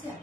আচ্ছা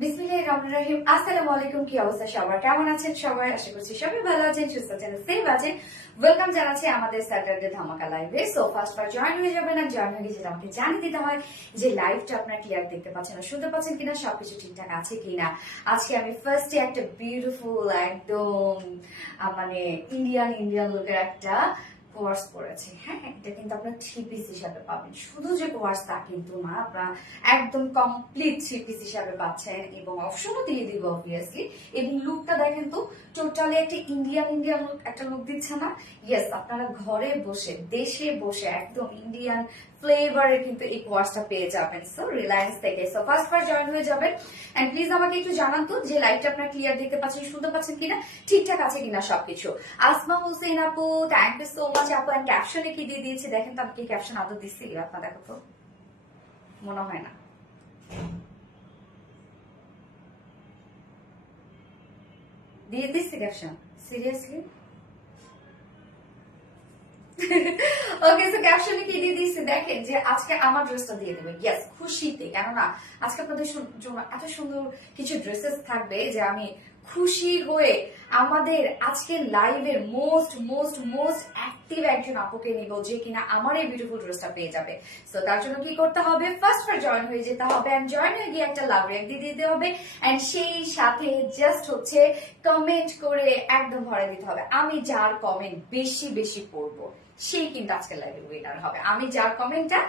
বিসমিল্লাহির রহমানির রহিম। আসসালামু আলাইকুম, কি অবস্থা সবার, কেমন আছেন সবাই? আশা করছি সবাই ভালো আছেন, সুস্থ আছেন, সেফ আছেন। ওয়েলকাম জানাচ্ছি আমাদের স্যাটারডে ধামাকা লাইভে। সো ফার্স্ট জয়েন হয়ে যাবেন, আর জয়েন হয়ে গেলে আমাকে জানিয়ে দিতে হয় যে লাইভটা আপনারা ক্লিয়ার দেখতে পাচ্ছেন আর শুনতে পাচ্ছেন কিনা, সবকিছু ঠিকঠাক আছে কিনা। আজকে আমি ফার্স্টে একটা বিউটিফুল একদম মানে ইন্ডিয়ান লুকের একটা কোয়ার্স পড়েছি। হ্যাঁ, এটা কিন্তু আপনার থ্রি পিস হিসাবে পাবেন। শুধু যে কোয়ার্স তা কিন্তু না, আপনারা একদম কমপ্লিট থ্রি পিস হিসাবে পাচ্ছেন এবং অপশনও দিয়ে দিব অবভিয়াসলি। এবং লুকটা দেখেন তো, টোটালি একটা ইন্ডিয়ান লুক, একটা লুক দিচ্ছে না? ইয়েস, আপনারা ঘরে বসে দেশে বসে একদম ইন্ডিয়ান ফ্লেভারে কিন্তু এই কোয়ার্সটা পেয়ে যাবেন। সো রিলায়েন্স থেকে। সো ফার্স্ট জয়েন হয়ে যাবেন। এন্ড প্লিজ আমাকে একটু জানান তো যে লাইভটা আপনারা ক্লিয়ার দেখতে পাচ্ছেন, শুনতে পাচ্ছেন কিনা, ঠিকঠাক আছে কিনা সবকিছু। আসমা হোসেন আপু, থ্যাংক ইউ সো মাচ আপু। এন্ড ক্যাপশনে কি দিয়ে দিয়েছি দেখেন তো, আমি কি ক্যাপশন আদৌ দিচ্ছি আপনার? দেখো তো, মনে হয় না। দিয়ে দিচ্ছি ক্যাপশন, সিরিয়াসলি? ওকে, সো ক্যাপশনে কি দিয়ে দিয়েছি দেখেন যে আজকে আমার ড্রেসটা দিয়ে দেবে। ইয়েস, খুশিতে। কেননা আজকে আপনাদের জন্য এত সুন্দর কিছু ড্রেসেস থাকবে যে আমি খুশি হয়ে আমাদের আজকে লাইভের মোস্ট অ্যাক্টিভ একজন আপুকে নিব, যে কিনা আমার এই বিউটিফুল ড্রেসটা পেয়ে যাবে। সো তার জন্য কি করতে হবে, ফার্স্ট জয়েন হয়ে যেতে হবে। এন্ড জয়েন হয়ে গিয়ে একটা লাভ রেক দিয়ে দিতে হবে। এন্ড সেই সাথে জাস্ট হচ্ছে কমেন্ট করে একদম ভরে দিতে হবে। আমি যার কমেন্ট বেশি পড়বো সেই কিন্তু আজকে লাইভে উইনার হবে। আমি যার কমেন্টটা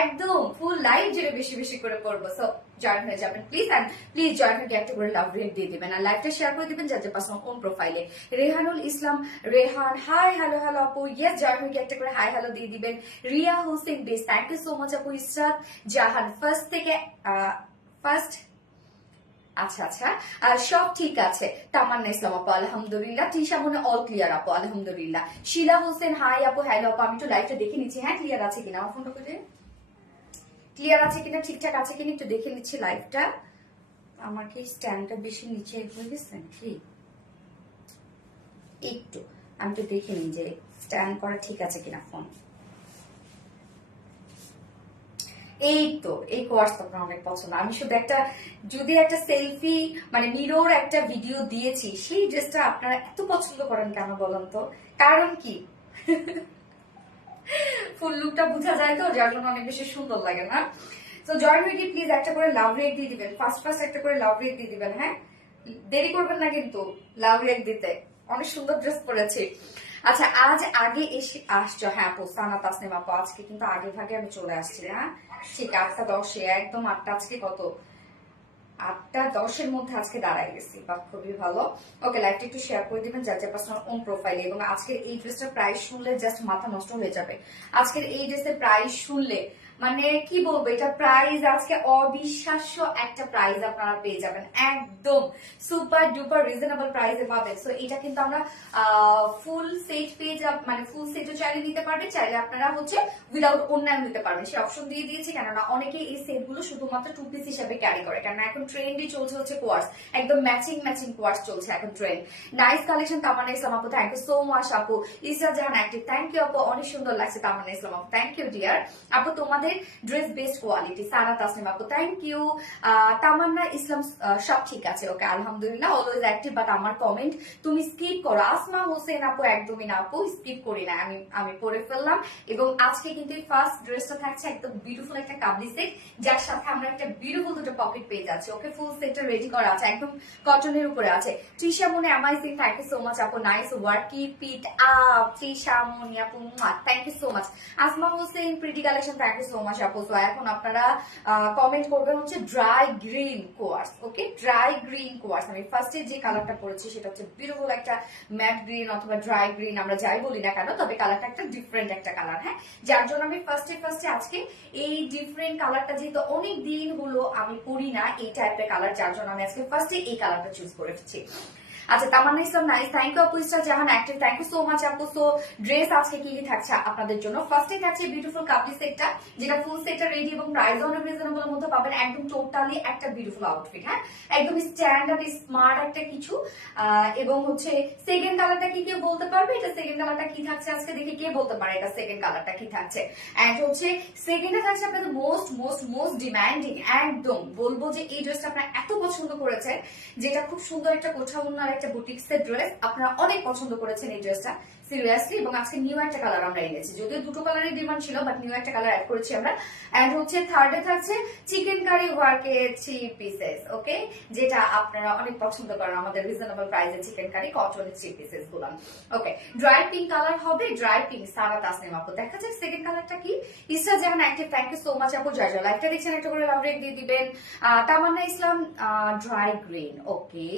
একদম ফুল লাইভ জুড়ে বেশি করে পড়বো। সো জয়েন হয়ে যাবেন প্লিজ। এন্ড প্লিজ জয়েন হয়ে একটা করে লাভ রেট দিয়ে দিবেন আর লাইভটা শেয়ার করে দিবেন যাদের পাশে ওন প্রোফাইলে। রেহানুল ইসলাম, রেহান, হাই হ্যালো আপু। ইয়েস, জয়েন হয়ে একটা করে হাই হ্যালো দিয়ে দিবেন। Riya Hossain best, thank you so much আপু। ইসরাত জাহান ফার্স্ট থেকে ফার্স্ট। আচ্ছা, আর সব ঠিক আছে। তামান্না ইসলাম আপু, আলহামদুলিল্লাহ। তৃষা মনে অল ক্লিয়ার আপু, আলহামদুলিল্লাহ। শিলা হোসেন, হাই আপু, হ্যালো আপু। আমি একটু লাইভটা দেখে নিচ্ছি, হ্যাঁ ক্লিয়ার আছে কিনা, আমার ফোনটা করে ক্লিয়ার আছে কিনা, ঠিকঠাক আছে কিনা একটু দেখে নিচ্ছি লাইভটা। আমার কি স্ট্যান্ডটা বেশি নিচে হয়ে গেছে কি একটু, আমি তো দেখে নিই যে স্ট্যান্ড করা ঠিক আছে কিনা ফোন। এই তো, এই কোয়ার্স তো আপনার অনেক পছন্দ। আমি শুধু যদি একটা সেলফি মানে মিরর একটা ভিডিও দিয়েছি, সেই ড্রেসটা আপনারা এত পছন্দ করেন কেন বলেন তো? কারণ কি? ফুল লুকটা বোঝা যায় তো, যার জন্য অনেক বেশি সুন্দর লাগে না? তো জয়েন হয়ে প্লিজ একটা করে লাভ রেক দিয়ে দিবেন, ফার্স্ট একটা করে লাভ রেক দিয়ে দিবেন। হ্যাঁ, দেরি করবেন না কিন্তু লাভ রেক দিতে। অনেক সুন্দর ড্রেস পরেছি। আচ্ছা, আজ আগে এসে আসছো? হ্যাঁ আপু, সানা তাসনিম আপু, আজকে কিন্তু আগে ভাগে আমি চলে আসছি। হ্যাঁ ঠিক 8টা 10-এ, একদম 8টা, আজকে কত 8টা 10-এর মধ্যে আজকে দাঁড়ায় গেছি। বা খুবই ভালো। ওকে, লাইভটা একটু শেয়ার করে দিবেন যার যার পার্সোনাল ওন প্রোফাইলে। এবং আজকের এই ড্রেসটার প্রাইস শুনলে জাস্ট মাথা নষ্ট হয়ে যাবে। আজকের এই ড্রেসের প্রাইস শুনলে মানে কি বলবো, এটা প্রাইস আজকে অবিশ্বাস্য একটা প্রাইস আপনারা পেয়ে যাবেন, একদম সুপার ডুপার রিজনেবল প্রাইসে পাবেন। সো এটা কিন্তু আমরা ফুল সেট পেয়ে যাব, মানে ফুল সেটও চাইলে নিতে পারবেন, চাইলে আপনারা হচ্ছে উইদাউট অন্যান্য নিতে পারবেন, সে অপশন দিয়ে দিয়েছি। কেননা অনেকে এই সেট গুলো শুধুমাত্র টু পিস হিসাবে ক্যারি করে, কেননা এখন ট্রেন্ডই চলছে হচ্ছে কোয়ার্স, একদম ম্যাচিং কোয়ার্স চলছে এখন ট্রেন্ড। নাইস কালেকশন তামান্না ইসলাম আপু, থ্যাংক ইউ সো মাচ আপু। Isra Jahan active, thank you আপু, অনেক সুন্দর লাগছে তামান্না ইসলাম আপু, থ্যাংক ইউ ডিয়ার আপু। তোমাদের আমাদের ড্রেস বেস্ট কোয়ালিটি। সারা তাসনিম আপু থ্যাংক ইউ। তামান্না ইসলাম সব ঠিক আছে, ওকে আলহামদুলিল্লাহ, অলওয়েজ অ্যাক্টিভ, বাট আমার কমেন্ট তুমি স্কিপ করো। আসমা হোসেন আপু একদমই না আপু, স্কিপ করি না, আমি পরে ফেললাম। এবং আজকে কিন্তু ফার্স্ট ড্রেসটা থাকছে একদম বিউটিফুল একটা কাবলি সেট, যার সাথে আমরা একটা বিউটিফুল দুটো পকেট পেয়ে যাচ্ছি। ওকে ফুল সেটটা রেডি করা আছে, একদম কটনের উপরে আছে। Trisha Moni amazing, thank you so much আপু, nice work, keep it up. Trisha Moni আপু thank you so much. Asma Hossain pretty collection, thank you so much আপু। সো এখন আপনারা কমেন্ট করবেন হচ্ছে ড্রাই গ্রিন কোয়ার্স। ওকে ড্রাই গ্রিন কোয়ার্স, আমি ফার্স্টে যে কালারটা পরেছি সেটা হচ্ছে বিউটিফুল একটা ম্যাট গ্রিন অথবা ড্রাই গ্রিন, আমরা যাই বলি না কেন, তবে কালারটা একটা ডিফারেন্ট একটা কালার। হ্যাঁ, যার জন্য আমি ফার্স্টে আজকে এই ডিফারেন্ট কালারটা, যেহেতু অনেক দিন হলো আমি পরি না এই টাইপের কালার, যার জন্য আমি আজকে ফার্স্টে এই কালারটা চুজ করেছি। আচ্ছা, Tamanna Islam nice, thank you আপু। Isra Jahan active, thank you so much আপু। সো ড্রেস আজকে কি কি থাকছে আপনাদের জন্য? ফার্স্টে থাকছে বিউটিফুল কাবলি সেটটা, যেটা ফুল সেটটা রেডি এবং প্রাইস অনেক রিজনেবল মধ্যে পাবেন, একদম টোটালি একটা বিউটিফুল আউটফিট। হ্যাঁ, একদম স্ট্যান্ডার্ড স্মার্ট একটা কিছু। এবং হচ্ছে সেকেন্ড কালারটা কি কেউ বলতে পারবে? এটা সেকেন্ড কালারটা কি থাকছে আজকে দেখি কে বলতে পারে এটা সেকেন্ড কালারটা কি থাকছে। এন্ড হচ্ছে সেকেন্ডে থাকছে আপনাদের মোস্ট ডিমান্ডিং, একদম বলবো যে এই ড্রেসটা আপনারা এত পছন্দ করেছেন, যেটা খুব সুন্দর একটা কোঠা উন্নার একটা বুটিক্সের ড্রেস, আপনারা অনেক পছন্দ করেছেন এই ড্রেসটা সিরিয়াসলি। এবং আজকে নিউ একটা কালার আমরা এনেছি, যদিও দুটো কালারের ডিমান্ড ছিল, বাট নিউ একটা কালার অ্যাড করেছি আমরা। এন্ড হচ্ছে থার্ডে থাকছে চিকেন কারি ওয়ার্কের 3 পিসেস, ওকে, যেটা আপনারা অনেক পছন্দ করেন, আমাদের রিজনেবল প্রাইসে চিকেন কারি কটনের 3 পিসেস গুলো। ওকে, ড্রাই পিঙ্ক কালার হবে, ড্রাই পিঙ্ক। সারা তাসনিম আপু দেখা যায় সেকেন্ড কালারটা কি? Isra Jahan active, thank you so much আপু। জয় জয়, লাইকটা দেখছেন একটা করে লাভ রেক দিয়ে দিবেন। Tamanna Islam dry green, okay.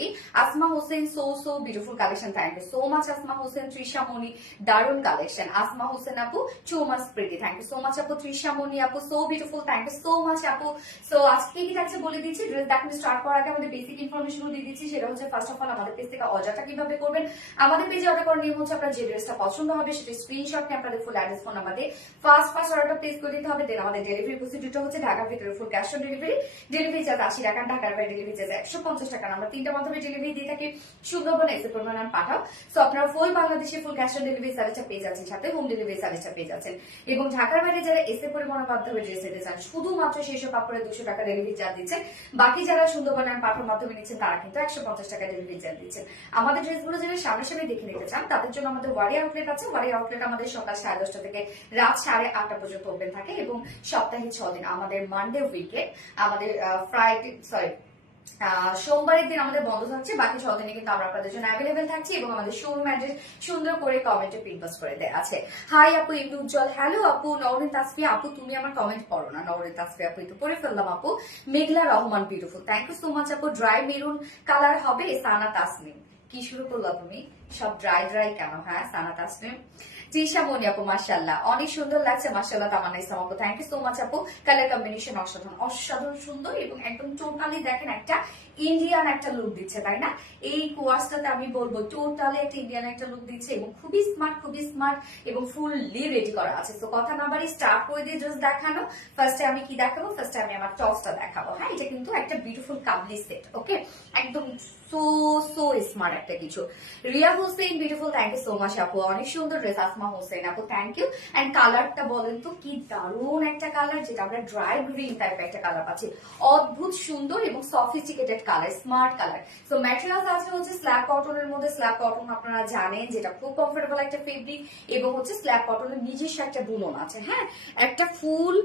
Asma Hossain so beautiful collection, thank you so much Asma Hossain. Trisha Moni দারুন কালেকশন। আসমা হোসেন আপু চৌমাস pretty, thank you so much আপু। তৃষা মনি আপু so beautiful, thank you so much আপু। সো আজকে কি থাকছে বলে দিচ্ছি, ড্রেস দেখানো স্টার্ট করার আগে আমাদের বেসিক ইনফরমেশন দিয়ে দিচ্ছি। সেটা হচ্ছে ফার্স্ট অফ অল আমাদের পেজ থেকে অর্ডারটা কিভাবে করবেন। আমাদের পেজে অর্ডার করার নিয়ম হচ্ছে আপনার যে ড্রেসটা পছন্দ হবে সেটা স্ক্রিনশট নিয়ে আপনাদের ফুল অ্যাড্রেস ফোন নাম্বার দিয়ে ফার্স্ট অর্ডারটা প্লেস করে দিতে হবে। দেন আমাদের ডেলিভারি প্রসিডিউরটা হচ্ছে ঢাকার ভিতরে full cash on delivery, delivery charge 80 টাকা, ঢাকার বাইরে ডেলিভারি চার্জ 150 টাকা। আমরা 3টা মাধ্যমে ডেলিভারি দিয়ে থাকি, সুন্দরবন এক্সেপ্ট পরিমাণ পাঠাও। সো আপনারা ফুল বাংলাদেশে ফুল ক্যাশ অন ডেলিভারি সার্ভিসটা পেয়ে যাচ্ছেন, সাথে হোম ডেলিভারি সার্ভিসটা পেয়ে যাচ্ছেন। এবং ঢাকার বাইরে যারা এসে পরিবহনের মাধ্যমে ড্রেস নিতে চান, শুধুমাত্র সেসব কাপড়ে 200 টাকা ডেলিভারি চার্জ দিচ্ছেন। বাকি যারা সুন্দরবন পাঠার মাধ্যমে নিচ্ছেন তারা কিন্তু 150 টাকা ডেলিভারি চার্জ দিচ্ছেন। আমাদের ড্রেসগুলো যারা সামনে দেখে নিতে চান তাদের জন্য আমাদের ওয়ারি আউটলেট আছে। ওয়ারি আউটলেট আমাদের সকাল 10:30 থেকে রাত 8:30 পর্যন্ত ওপেন থাকে এবং সপ্তাহে 6 দিন, আমাদের মানডে উইকেন্ড, আমাদের সোমবারের দিন আমাদের বন্ধ থাকছে, বাকি 6 দিনে কিন্তু আমরা আপনাদের জন্য অ্যাভেলেবেল থাকছি। এবং আমাদের শোরুম অ্যাড্রেস সুন্দর করে কমেন্টে পিনপোস্ট করে দেওয়া আছে। হাই আপু ইন্দু উজ্জ্বল, হ্যালো আপু। নওরিন তাসফিয়া আপু তুমি আমার কমেন্ট পড়ো না, নওরিন তাসফিয়া আপু তো পড়ে ফেললাম আপু। Meghla Rahman beautiful, thank you so much আপু। ড্রাই মেরুন কালার হবে, সানা তাসনিম। কি শুরু করলো তুমি, সব ড্রাই কেন? হ্যাঁ, সানা তাসনিম। তৃষা মনি আপু মাশাআল্লাহ অনেক সুন্দর লাগছে, মাশাআল্লাহ। তামান্না ইসলাম আপু থ্যাংক ইউ সো মাচ আপু। কালার কম্বিনেশন অসাধারণ সুন্দর এবং একদম টোটালি দেখেন একটা ইন্ডিয়ান একটা লুক দিচ্ছে, তাই না? এই কোয়ার্সটাতে আমি বলবো টোটালি একটা ইন্ডিয়ান একটা লুক দিচ্ছে এবং খুবই স্মার্ট এবং ফুললি রেডি করা আছে। তো কথা না বাড়ি স্টার্ট করে দিয়ে জাস্ট দেখানো। ফার্স্টে আমি কি দেখাবো? ফার্স্টে আমি আমার টপসটা দেখাবো। হ্যাঁ, এটা কিন্তু একটা বিউটিফুল কাবলি সেট, ওকে, একদম সো স্মার্ট একটা কিছু। Riya Hossain beautiful, thank you so much আপু। অনেক সুন্দর ড্রেস। আসমা হোসেন আপু থ্যাংক ইউ। এন্ড কালারটা বলেন তো কি দারুণ একটা কালার, যেটা আমরা ড্রাই গ্রিন টাইপ একটা কালার পাচ্ছি, অদ্ভুত সুন্দর এবং sophisticated colour, smart colour. So materials আছে হচ্ছে স্ল্যাব কটনের মধ্যে। স্ল্যাব কটন আপনারা জানেন যেটা খুব কমফোর্টেবল একটা ফেব্রিক এবং হচ্ছে স্ল্যাব কটনের নিজস্ব একটা বুনন আছে। হ্যাঁ, একটা ফুল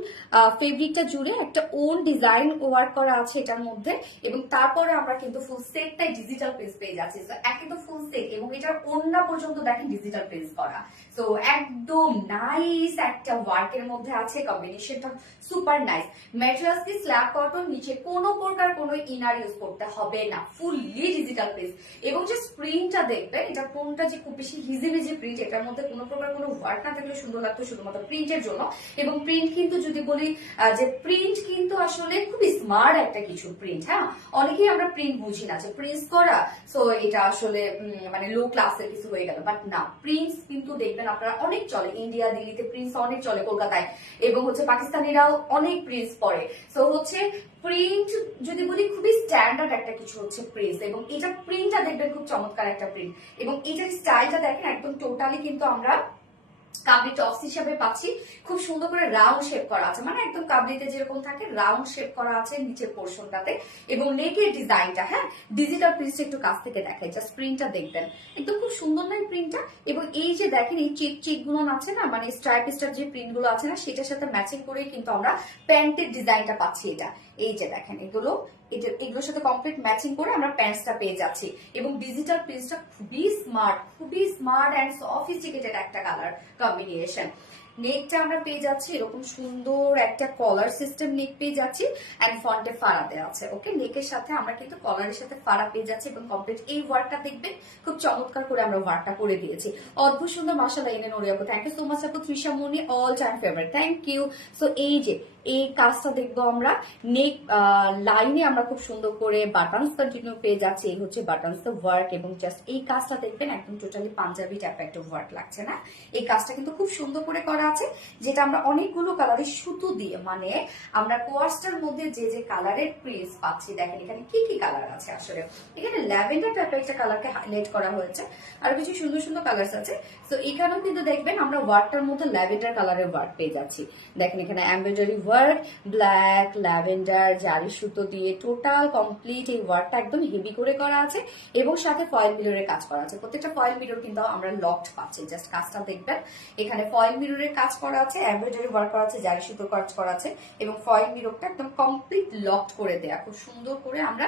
ফেব্রিকটা জুড়ে একটা ওন ডিজাইন ওয়ার্ক করা আছে এটার মধ্যে। এবং তারপরে আমরা কিন্তু ফুল সেটটাই ডিজিটাল প্রিন্ট পেয়ে যাচ্ছি। তো একে তো ফুল সেট এবং এটার ওড়না পর্যন্ত দেখেন ডিজিটাল প্রিন্ট করা। তো একদম নাইস একটা ওয়ার্কের মধ্যে আছে, কম্বিনেশনটা সুপার নাইস। ম্যাটেরিয়ালস কি স্ল্যাব কটন, নিচে কোনো প্রকার কোনো ইনার ইউজ করতে হবে না, ফুললি ডিজিটাল প্রিন্ট। এবং যে প্রিন্টটা দেখবেন, এটা কোনটা যে খুব বেশি হিজিবিজি প্রিন্ট, এটার মধ্যে কোনো প্রকার কোনো ওয়ার্ক না থাকলে সুন্দর লাগতো শুধুমাত্র প্রিন্টের জন্য। এবং প্রিন্ট কিন্তু যদি বলি যে প্রিন্ট কিন্তু আসলে খুবই স্মার্ট একটা কিছু প্রিন্ট। হ্যাঁ, অনেকেই আমরা প্রিন্ট বুঝি না যে প্রিন্ট করা সো এটা আসলে মানে লো ক্লাসের কিছু হয়ে গেল, বাট না, প্রিন্টস কিন্তু দেখবেন আপনারা অনেক চলে। ইন্ডিয়া দিল্লিতে প্রিন্টস অনেক চলে, কলকাতায় এবং হচ্ছে পাকিস্তানিরাও অনেক প্রিন্টস পরে। সো হচ্ছে প্রিন্ট যদি বলি খুবই স্ট্যান্ডার্ড একটা কিছু হচ্ছে প্রিন্টস। এবং এটা প্রিন্টটা দেখবেন খুব চমৎকার একটা প্রিন্ট এবং এটার স্টাইলটা দেখেন একদম টোটালি কিন্তু আমরা কাবলি টপস হিসাবে পাচ্ছি। খুব সুন্দর করে রাউন্ড শেপ করা আছে, মানে একদম কাবলিতে যেরকম থাকে রাউন্ড শেপ করা আছে নিচের পোর্শনটাতে। এবং নেকের ডিজাইনটা, হ্যাঁ, ডিজিটাল প্রিন্টটা একটু কাছ থেকে দেখাই, জাস্ট প্রিন্টটা দেখবেন, একদম খুব সুন্দর নয় প্রিন্টটা। এবং এই যে দেখেন এই চিক গুলো আছে না, মানে স্ট্রাইপ যে প্রিন্ট গুলো আছে না, সেটার সাথে ম্যাচিং করেই কিন্তু আমরা প্যান্টের ডিজাইনটা পাচ্ছি। এটা এই যে দেখেন এগুলোর সাথে কমপ্লিট ম্যাচিং করে আমরা প্যান্টসটা পেয়ে যাচ্ছি। এবং ডিজিটাল প্রিন্টটা খুবই স্মার্ট অ্যান্ড সফিস্টিকেটেড একটা কালার কম্বিনেশন। নেকটা আমরা পেয়ে যাচ্ছি এরকম সুন্দর একটা কলার সিস্টেম নেক পেয়ে যাচ্ছি, এন্ড ফ্রন্টে ফাড়া দেওয়া আছে। ওকে, নেকের সাথে আমরা কিন্তু কলারের সাথে ফাড়া পেয়ে যাচ্ছি এবং কমপ্লিট এই ওয়ার্কটা দেখবেন খুব চমৎকার করে আমরা ওয়ার্কটা করে দিয়েছি। অদ্ভুত সুন্দর, মাশাআল্লাহ এনে নোরি আপু, থ্যাংক ইউ সো মাচ আপু। Trisha Moni all time favourite, thank you. So এই যে এই কাজটা দেখবো আমরা নেক লাইনে আমরা খুব সুন্দর করে বাটনস কন্টিনিউ পেয়ে যাচ্ছি। এই হচ্ছে বাটনস ওয়ার্ক, এবং জাস্ট এই কাজটা দেখবেন একদম টোটালি পাঞ্জাবি টাইপ একটা ওয়ার্ক লাগছে না। এই কাজটা কিন্তু খুব সুন্দর করে করা আছে, যেটা আমরা অনেকগুলো কালারের সুতো দিয়ে, মানে আমরা কোয়ার্সটার মধ্যে যে যে কালারের প্রিন্টস পাচ্ছি, দেখেন এখানে কি কি কালার আছে। আসলে এখানে ল্যাভেন্ডার টাইপের একটা কালারকে হাইলাইট করা হয়েছে, আর কিছু সুন্দর সুন্দর কালার আছে। তো এখানেও কিন্তু দেখবেন আমরা ওয়ার্কটার মধ্যে ল্যাভেন্ডার কালারের ওয়ার্ক পেয়ে যাচ্ছি। দেখেন এখানে এমব্রয়ডারি ওয়ার্ক, ব্ল্যাক, ল্যাভেন্ডার, জারি সুতো দিয়ে টোটাল কমপ্লিট এই ওয়ার্কটা একদম হেভি করে করা আছে, এবং সাথে ফয়েল মিররের কাজ করা আছে। প্রত্যেকটা ফয়েল মিরর কিন্তু আমরা লকড পাচ্ছি, জাস্ট কাজটা দেখবেন। এখানে ফয়েল মিররের কাজ করা আছে, এমব্রয়ডারি ওয়ার্ক করা আছে, জারি সুতো কাজ করা আছে, এবং ফয়েল মিররটা একদম কমপ্লিট লকড করে দেয়া, খুব সুন্দর করে আমরা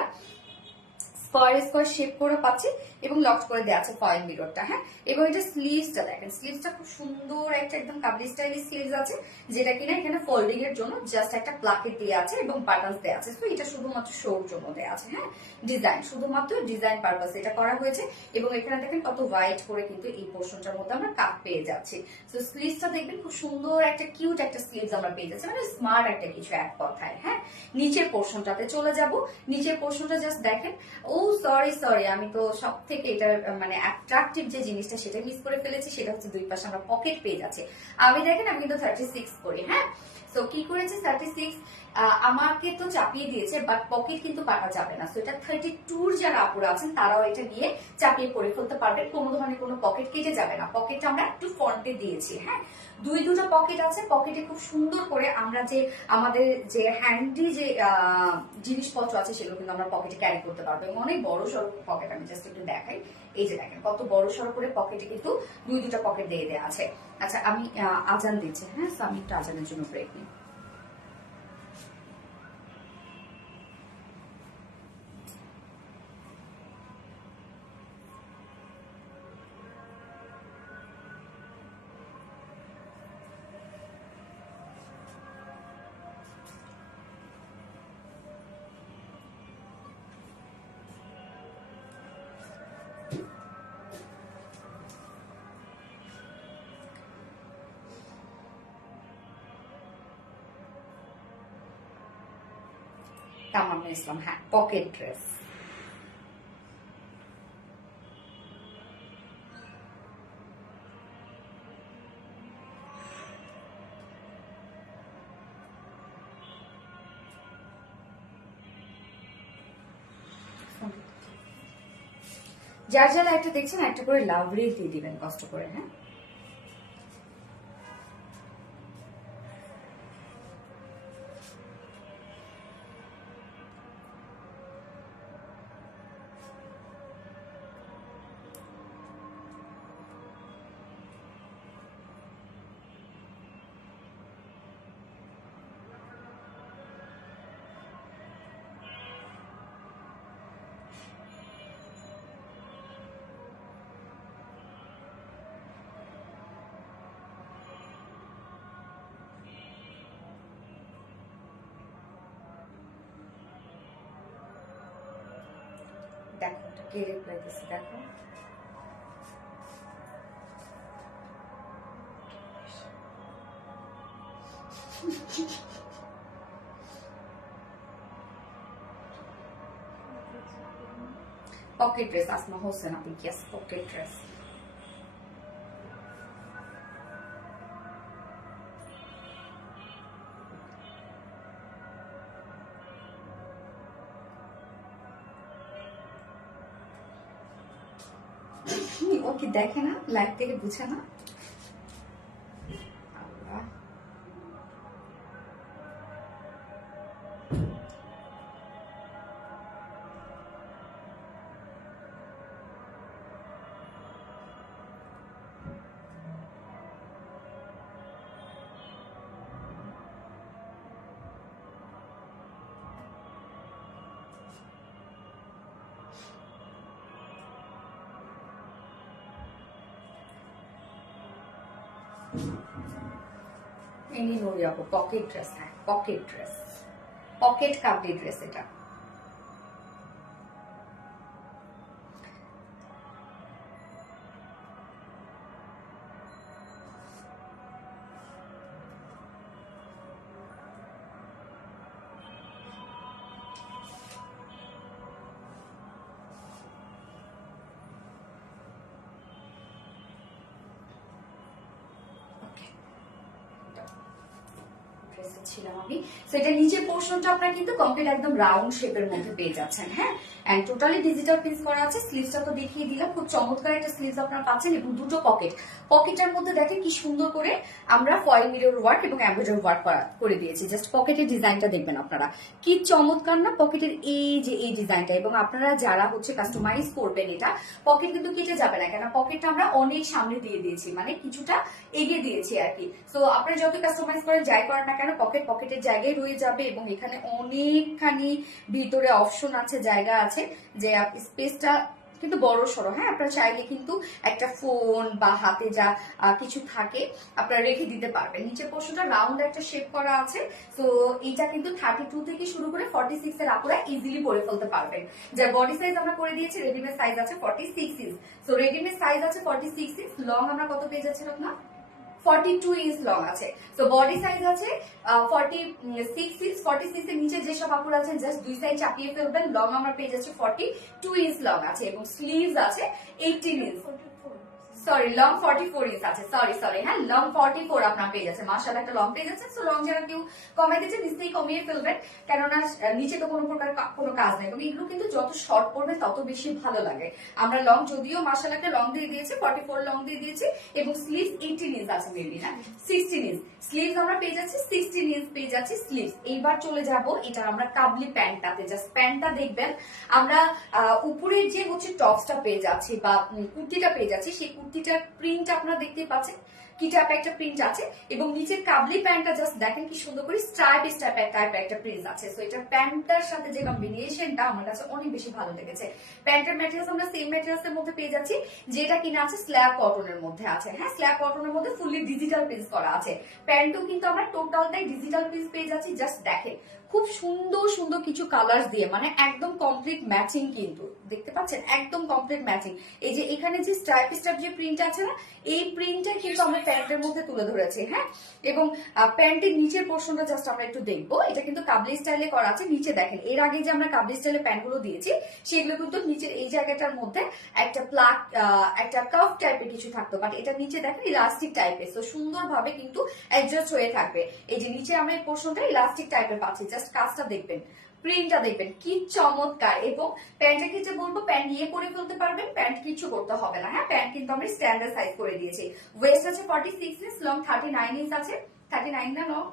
স্কোয়ার শেপ করে পাচ্ছি এবং লক করে দেওয়া আছে ফয়েল মিররটা। হ্যাঁ, এবং এটা স্লিভসটা দেখেন, স্লিভসটা খুব সুন্দর একটা একদম কাবলি স্টাইল স্লিভস আছে, যেটা কিনা এখানে ফোল্ডিং এর জন্য জাস্ট একটা প্লাকেট দেওয়া আছে এবং বাটনস দেওয়া আছে। তো এটা শুধুমাত্র শোর জন্য দেওয়া আছে। হ্যাঁ, ডিজাইন, শুধুমাত্র ডিজাইন পারপাস এটা করা হয়েছে। এবং এখানে দেখেন কত হোয়াইট করে কিন্তু এই পোর্শনটার মধ্যে আমরা কাট পেয়ে যাচ্ছি। তো স্লিভসটা দেখবেন খুব সুন্দর একটা কিউট একটা স্লিভস আমরা পেয়ে যাচ্ছি, মানে স্মার্ট একটা কিছু এক কথায়। হ্যাঁ, নিচের পোর্শনটাতে চলে যাব। নিচের পোর্শনটা জাস্ট দেখেন, ও সরি আমি তো সব থেকে এটা মানে অ্যাট্রাকটিভ যে জিনিসটা সেটা মিস করে ফেলেছি, সেটা হচ্ছে দুই পাশে আমরা পকেট পেয়ে যাচ্ছি। আমি দেখেন আমি কিন্তু 36 করি। হ্যাঁ, সো কি করেছে 36 আমাকে তো চাপিয়ে দিয়েছে, বাট পকেট কিন্তু কাটা যাবে না। সো এটা 32 যারা আপুরা আছেন তারাও এটা নিয়ে চাপিয়ে পরে ফেলতে পারবেন, কোনো ধরনের কোনো পকেট কেটে যাবে না। পকেটটা আমরা একটু ফ্রন্টে দিয়েছি। হ্যাঁ, দুটো পকেট আছে, পকেটে খুব সুন্দর করে আমরা যে আমাদের যে হ্যান্ডি যে জিনিসপত্র আছে সেগুলো কিন্তু আমরা পকেটে ক্যারি করতে পারবো। এবং অনেক বড় সড়ো পকেট, আমি জাস্ট একটু দেখাই। এই যে দেখেন কত বড় সড়ো করে পকেটে কিন্তু দুটো পকেট দিয়ে দেওয়া আছে। আচ্ছা, আমি আজান দিচ্ছি। হ্যাঁ, সো আমি একটু আজানের জন্য ব্রেক নিই। তামান্না ইসলাম, হ্যাঁ, পকেট ড্রেস। যার যারা একটা দেখছেন একটা করে লাভ রিল দিয়ে দিবেন কষ্ট করে। হ্যাঁ, দেখো কে রিপ্লাই দিচ্ছে, দেখো। পকেট ড্রেস, আসমা হোসেন আপনি, ইয়েস পকেট ড্রেস। ও কি দেখে না, লাইভ থেকে বুঝে না। এনি নোরি আপু পকেট ড্রেস, হ্যাঁ পকেট ড্রেস, পকেট কাবলি ড্রেস এটা। ছিলাম আমি। সো এটা নিচের পোর্শনটা আপনারা কিন্তু কমপ্লিট একদম রাউন্ড শেপের মধ্যে পেয়ে যাচ্ছেন, হ্যাঁ, এন্ড টোটালি ডিজিটাল প্রিন্ট করা আছে। স্লিভসটা তো দেখিয়ে দিলাম, খুব চমৎকার একটা স্লিভস আপনারা পাচ্ছেন এবং দুটো পকেট। পকেটের মধ্যে দেখেন কি সুন্দর করে আমরা ফয়েল মিরর ওয়ার্ক এবং এমব্রয়ডারি ওয়ার্ক করে দিয়েছি। জাস্ট পকেটের ডিজাইনটা দেখবেন আপনারা, কি চমৎকার না পকেটের এই যে এই ডিজাইনটা। এবং আপনারা যারা হচ্ছে কাস্টমাইজ করবেন এটা, পকেট কিন্তু কেটে যাবে না, কেন পকেটটা আমরা অনেক সামনে দিয়ে দিয়েছি, মানে কিছুটা এগিয়ে দিয়েছি আর কি। সো আপনারা যত কাস্টমাইজ করেন যাই করেন না কেন, পকেটের জায়গায় রয়ে যাবে। এবং এখানে অনেকখানি ভিতরে অপশন আছে, জায়গা আছে, যে স্পেসটা কিন্তু বড় সড়ো, হ্যাঁ, আপনারা চাইলে কিন্তু একটা ফোন বা হাতে যা কিছু থাকে আপনারা রেখে দিতে পারবেন। নিচের পোর্শনটা রাউন্ড একটা শেপ করা আছে। তো এইটা কিন্তু 32 থেকে শুরু করে 46 এর আপুরা ইজিলি পরে ফেলতে পারবেন। যার বডি সাইজ আমরা করে দিয়েছি, রেডিমেড সাইজ আছে 46 ইঞ্চ। সো রেডিমেড সাইজ আছে 46 ইঞ্চ, লং আমরা কত পেয়ে যাচ্ছিলাম না, 42 ইঞ্চ লং আছে। তো বডি সাইজ আছে 46 ইঞ্চ। 46 এর নিচে যেসব কাপড় আছে জাস্ট দুই সাইড চাপিয়ে ফেলবেন। লং আমরা পেয়ে যাচ্ছি 42 ইঞ্চ লং আছে এবং স্লিভস আছে 18 ইঞ্চ, সরি লং 44 ইঞ্চ আছে, সরি হ্যাঁ, লং 44 আপনারা পেয়ে যাচ্ছেন। মাশাআল্লাহ একটা লং পেয়ে যাচ্ছেন। সো লং যারা কেউ কমাই দিচ্ছে নিচেই কমিয়ে ফেলবেন, কেননা নিচে তো কোনো প্রকার কোনো কাজ নেই এবং এগুলো কিন্তু যত শর্ট পড়বে তত বেশি ভালো লাগে। আমরা লং যদিও মাশাআল্লাহ একটা লং দিয়ে দিয়েছি, 44 লং দিয়ে দিয়েছি এবং স্লিভস 18 ইঞ্চ আছে মেবি, হ্যাঁ 16 ইঞ্চ স্লিভস আমরা পেয়ে যাচ্ছি, 16 ইঞ্চ পেয়ে যাচ্ছি স্লিভস। এইবার চলে যাব এটা আমরা কাবলি প্যান্টটাতে। জাস্ট প্যান্টটা দেখবেন, আমরা উপরের যে হচ্ছে টপসটা পেয়ে যাচ্ছি বা কুর্তিটা পেয়ে যাচ্ছি, সেই কুর্তিটার প্রিন্ট আপনারা দেখতে পাচ্ছেন কি টাইপ একটা প্রিন্ট আছে এবং নিচের কাবলি প্যান্টটা জাস্ট দেখেন কি সুন্দর করে স্ট্রাইপ টাইপ একটা প্রিন্ট আছে। সো এটা প্যান্টটার সাথে যে কম্বিনেশনটা আমার কাছে অনেক বেশি ভালো লেগেছে। প্যান্টের ম্যাটেরিয়ালস আমরা সেম ম্যাটেরিয়ালস এর মধ্যে পেয়ে যাচ্ছি, যেটা কিনা আছে স্ল্যাব কটনের মধ্যে আছে, হ্যাঁ স্ল্যাব কটনের মধ্যে ফুললি ডিজিটাল প্রিন্ট করা আছে। প্যান্টও কিন্তু আমরা টোটালটাই ডিজিটাল প্রিন্ট পেয়ে যাচ্ছি। জাস্ট দেখেন খুব সুন্দর সুন্দর কিছু কালার দিয়ে, মানে একদম কমপ্লিট ম্যাচিং, কিন্তু দেখতে পাচ্ছেন একদম কমপ্লিট ম্যাচিং। এই যে এখানে যে স্ট্রাইপ যে প্রিন্ট আছে না, এই প্রিন্টটা কিন্তু আমরা প্যান্টের মধ্যে তুলে ধরেছি, হ্যাঁ। এবং প্যান্টের নিচের পোর্শনটা জাস্ট আমরা একটু দেখবো, এটা কিন্তু কাবলি স্টাইলে করা আছে। নিচে দেখেন এর আগে যে আমরা কাবলি স্টাইলে প্যান্ট গুলো দিয়েছি সেগুলো কিন্তু নিচের এই জায়গাটার মধ্যে একটা প্লাক একটা কার্ভ টাইপের কিছু থাকতো, বাট এটা নিচে দেখেন ইলাস্টিক টাইপের। তো সুন্দরভাবে কিন্তু অ্যাডজাস্ট হয়ে থাকবে। এই যে নিচে আমরা এই পোর্শনটা ইলাস্টিক টাইপের পাচ্ছি, জাস্ট কাজটা দেখবেন, প্রিন্টটা দেখবেন কি চমৎকার। এবং প্যান্টের ক্ষেত্রে বলবো প্যান্ট নিয়ে পরে ফেলতে পারবেন, প্যান্ট কিছু করতে হবে না, হ্যাঁ প্যান্ট কিন্তু আমরা স্ট্যান্ডার্ড সাইজ করে দিয়েছি। ওয়েস্ট আছে 46 ইঞ্চ, লং 39 ইঞ্চ আছে, 39 না লং,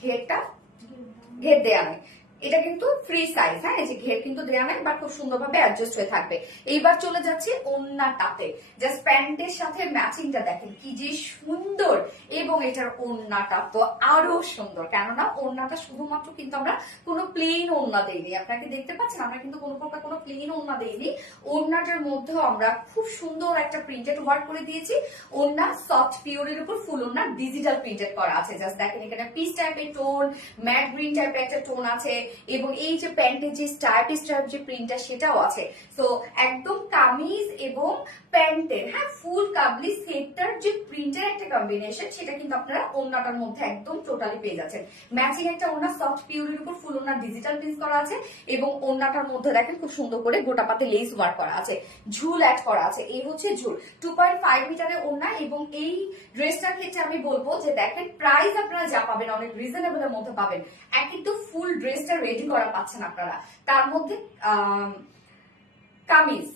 ঘের দেয়া নাই, এটা কিন্তু ফ্রি সাইজ, হ্যাঁ এই যে ঘের কিন্তু দেয়া নাই, বাট খুব সুন্দরভাবে অ্যাডজাস্ট হয়ে থাকবে। এইবার চলে যাচ্ছে ওড়নাটাতে। জাস্ট প্যান্টের সাথে ম্যাচিংটা দেখেন কি যে সুন্দর, এবং এটার ওড়নাটা তো আরো সুন্দর, কেননা ওড়নাটা শুধুমাত্র কিন্তু আমরা কোনো প্লেন ওড়না দেইনি, আপনাকে দেখতে পাচ্ছেন আমরা কিন্তু কোনো প্রকার কোনো প্লেন ওড়না দেইনি। ওড়নাটার মধ্যেও আমরা খুব সুন্দর একটা প্রিন্টেড ওয়ার্ক করে দিয়েছি। ওড়না সফট পিওরের উপর ফুল ওড়না ডিজিটাল প্রিন্টেড করা আছে। জাস্ট দেখেন এখানে পিচ টাইপের টোন, ম্যাট গ্রিন টাইপের একটা টোন আছে এবং এই যে প্যান্টের যে স্ট্রাইপ যে প্রিন্টটা সেটাও আছে। তো একদম কামিজ এবং প্যান্টের, হ্যাঁ ফুল কাবলি সেটটার যে প্রিন্টের একটা কম্বিনেশন, সেটা কিন্তু আপনারা ওড়নাটার মধ্যে একদম টোটালি পেয়ে যাচ্ছেন। ম্যাচিং একটা ওড়না সফট পিওরের উপর ফুল ওড়না ডিজিটাল প্রিন্ট করা আছে এবং ওড়নাটার মধ্যে দেখেন খুব সুন্দর করে গোটা পাতে লেস ওয়ার্ক করা আছে, ঝুল অ্যাড করা আছে। এই হচ্ছে ঝুল, 2.5 মিটারের ওড়না। এবং এই ড্রেসটার ক্ষেত্রে আমি বলবো যে দেখেন প্রাইস আপনারা যা পাবেন অনেক রিজনেবল এর মধ্যে পাবেন। একই তো ফুল ড্রেসটা রেডি করা পাচ্ছেন আপনারা, তার মধ্যে কামিজ,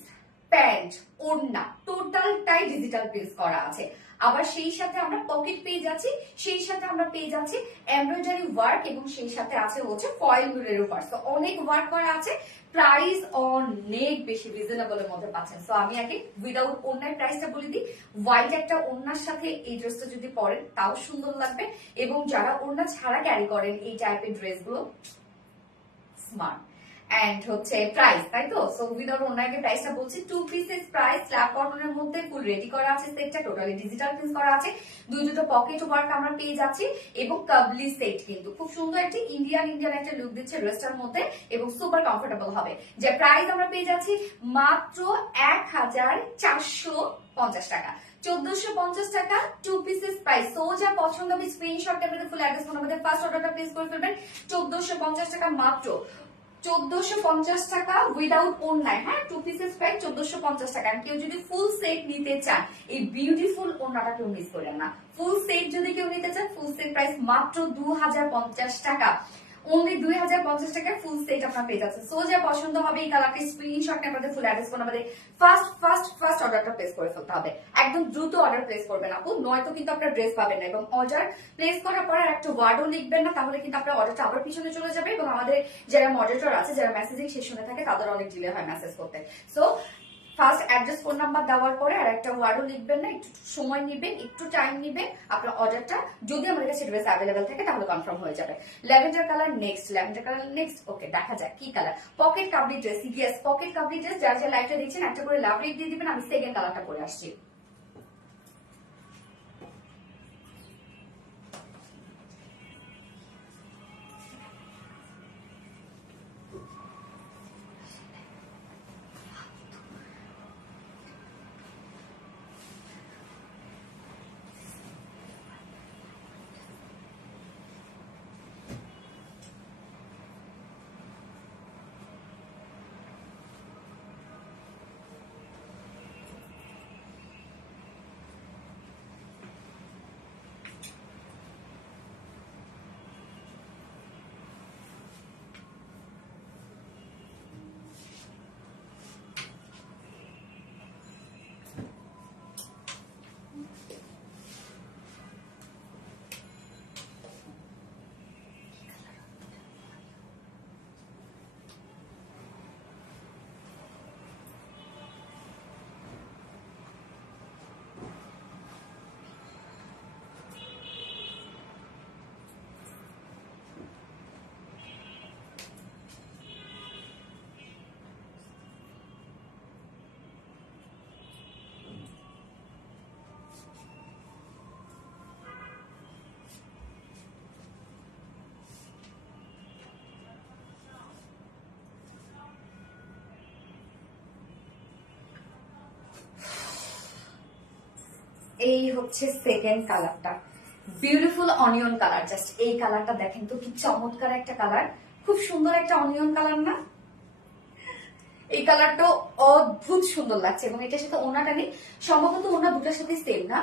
প্যান্ট, ওড়না টোটালটাই ডিজিটাল প্রিন্ট করা আছে। আবার সেই সাথে আমরা পকেট পেয়ে যাচ্ছি, সেই সাথে আমরা পেয়ে যাচ্ছি এমব্রয়ডারি ওয়ার্ক এবং সেই সাথে আছে হচ্ছে ফয়েল মিরর ওয়ার্ক। তো অনেক ওয়ার্ক করা আছে, প্রাইস অনেক বেশি রিজনেবল এর মধ্যে পাচ্ছেন। সো আমি আগে উইদাউট ওড়নার প্রাইসটা বলে দিই। হোয়াইট একটা ওড়নার সাথে এই ড্রেসটা যদি পরেন তাও সুন্দর লাগবে, এবং যারা ওড়না ছাড়া ক্যারি করেন এই টাইপের ড্রেসগুলো স্মার্ট। এন্ড হচ্ছে প্রাইস, তাই তো? সো উইদাউট ওনাকে প্রাইসটা বলছি, 2 পিসেস প্রাইস, স্ল্যাব কটনের মধ্যে ফুল রেডি করা আছে সেটটা, টোটালি ডিজিটাল প্রিন্ট করা আছে, দুটো পকেট ওয়ার্ক আমরা পেয়ে যাচ্ছি এবং কাবলি সেট, কিন্তু খুব সুন্দর একটি ইন্ডিয়ান একটা লুক দিচ্ছে ড্রেসটার মধ্যে এবং সুপার কমফোর্টেবল হবে। যে প্রাইস আমরা পেয়ে যাচ্ছি মাত্র 1450 টাকা, 1450 টাকা 2 পিসেস প্রাইস। সো যা পছন্দ হবে স্ক্রিনশট করে ফুল অ্যাড্রেস ফোন আমাদের ফার্স্ট অর্ডারটা প্লেস করে ফেলবেন। 1450 টাকা, মাত্র 1450 টাকা উইদাউট ওড়নায়, হ্যাঁ 2 পিসেস প্রাইস 1450 টাকা। আর কেউ যদি ফুল সেট নিতে চান, এই বিউটিফুল ওড়নাটা কেউ মিস করেন না। ফুল সেট যদি কেউ নিতে চান, ফুল সেট প্রাইস মাত্র 2050 টাকা, অনলি 2050 টাকায় ফুল সেট আপনার পেয়ে যাচ্ছে। সো যা পছন্দ হবে এই কালারটি স্ক্রিনশট নিয়ে আমাদের ফুল অ্যাড্রেস ফোন আমাদের ফার্স্ট অর্ডারটা প্লেস করে ফেলতে হবে। একদম দ্রুত অর্ডার প্লেস করবেন আপু, নয়তো কিন্তু আপনার ড্রেস পাবেন না। এবং অর্ডার প্লেস করার পর একটা ওয়ার্ডও লিখবেন না, তাহলে কিন্তু আপনার অর্ডারটা আবার পিছনে চলে যাবে এবং আমাদের যারা মডারেটর আছে, যারা মেসেজিং সেশনে থাকে, তাদের অনেক ডিলে হয় মেসেজ করতে। So first address phone number দেওয়ার পরে আর একটা ওয়ার্ডও লিখবেন না, একটু সময় নেবেন, একটু টাইম নেবেন, আপনার অর্ডারটা যদি আমাদের কাছে ড্রেস অ্যাভেলেবেল থাকে তাহলে কনফার্ম হয়ে যাবে। ল্যাভেন্ডার কালার নেক্সট, ওকে দেখা যাক কি কালার। পকেট কাবলি ড্রেস, ইয়েস পকেট কাবলি ড্রেস। যার যা লাইটটা দিচ্ছেন একটা করে লাভ রেট দিয়ে দিবেন, আমি সেকেন্ড কালারটা পরে আসছি। এই হচ্ছে সেকেন্ড কালারটা, বিউটিফুল অনিয়ন কালার। জাস্ট এই কালারটা দেখেন তো কি চমৎকার একটা কালার, খুব সুন্দর একটা অনিয়ন কালার না? এই কালারটা অদ্ভুত সুন্দর লাগছে এবং এটার সাথে ওনাটা নেই, সম্ভবত ওনা দুটোর সাথে সেম না,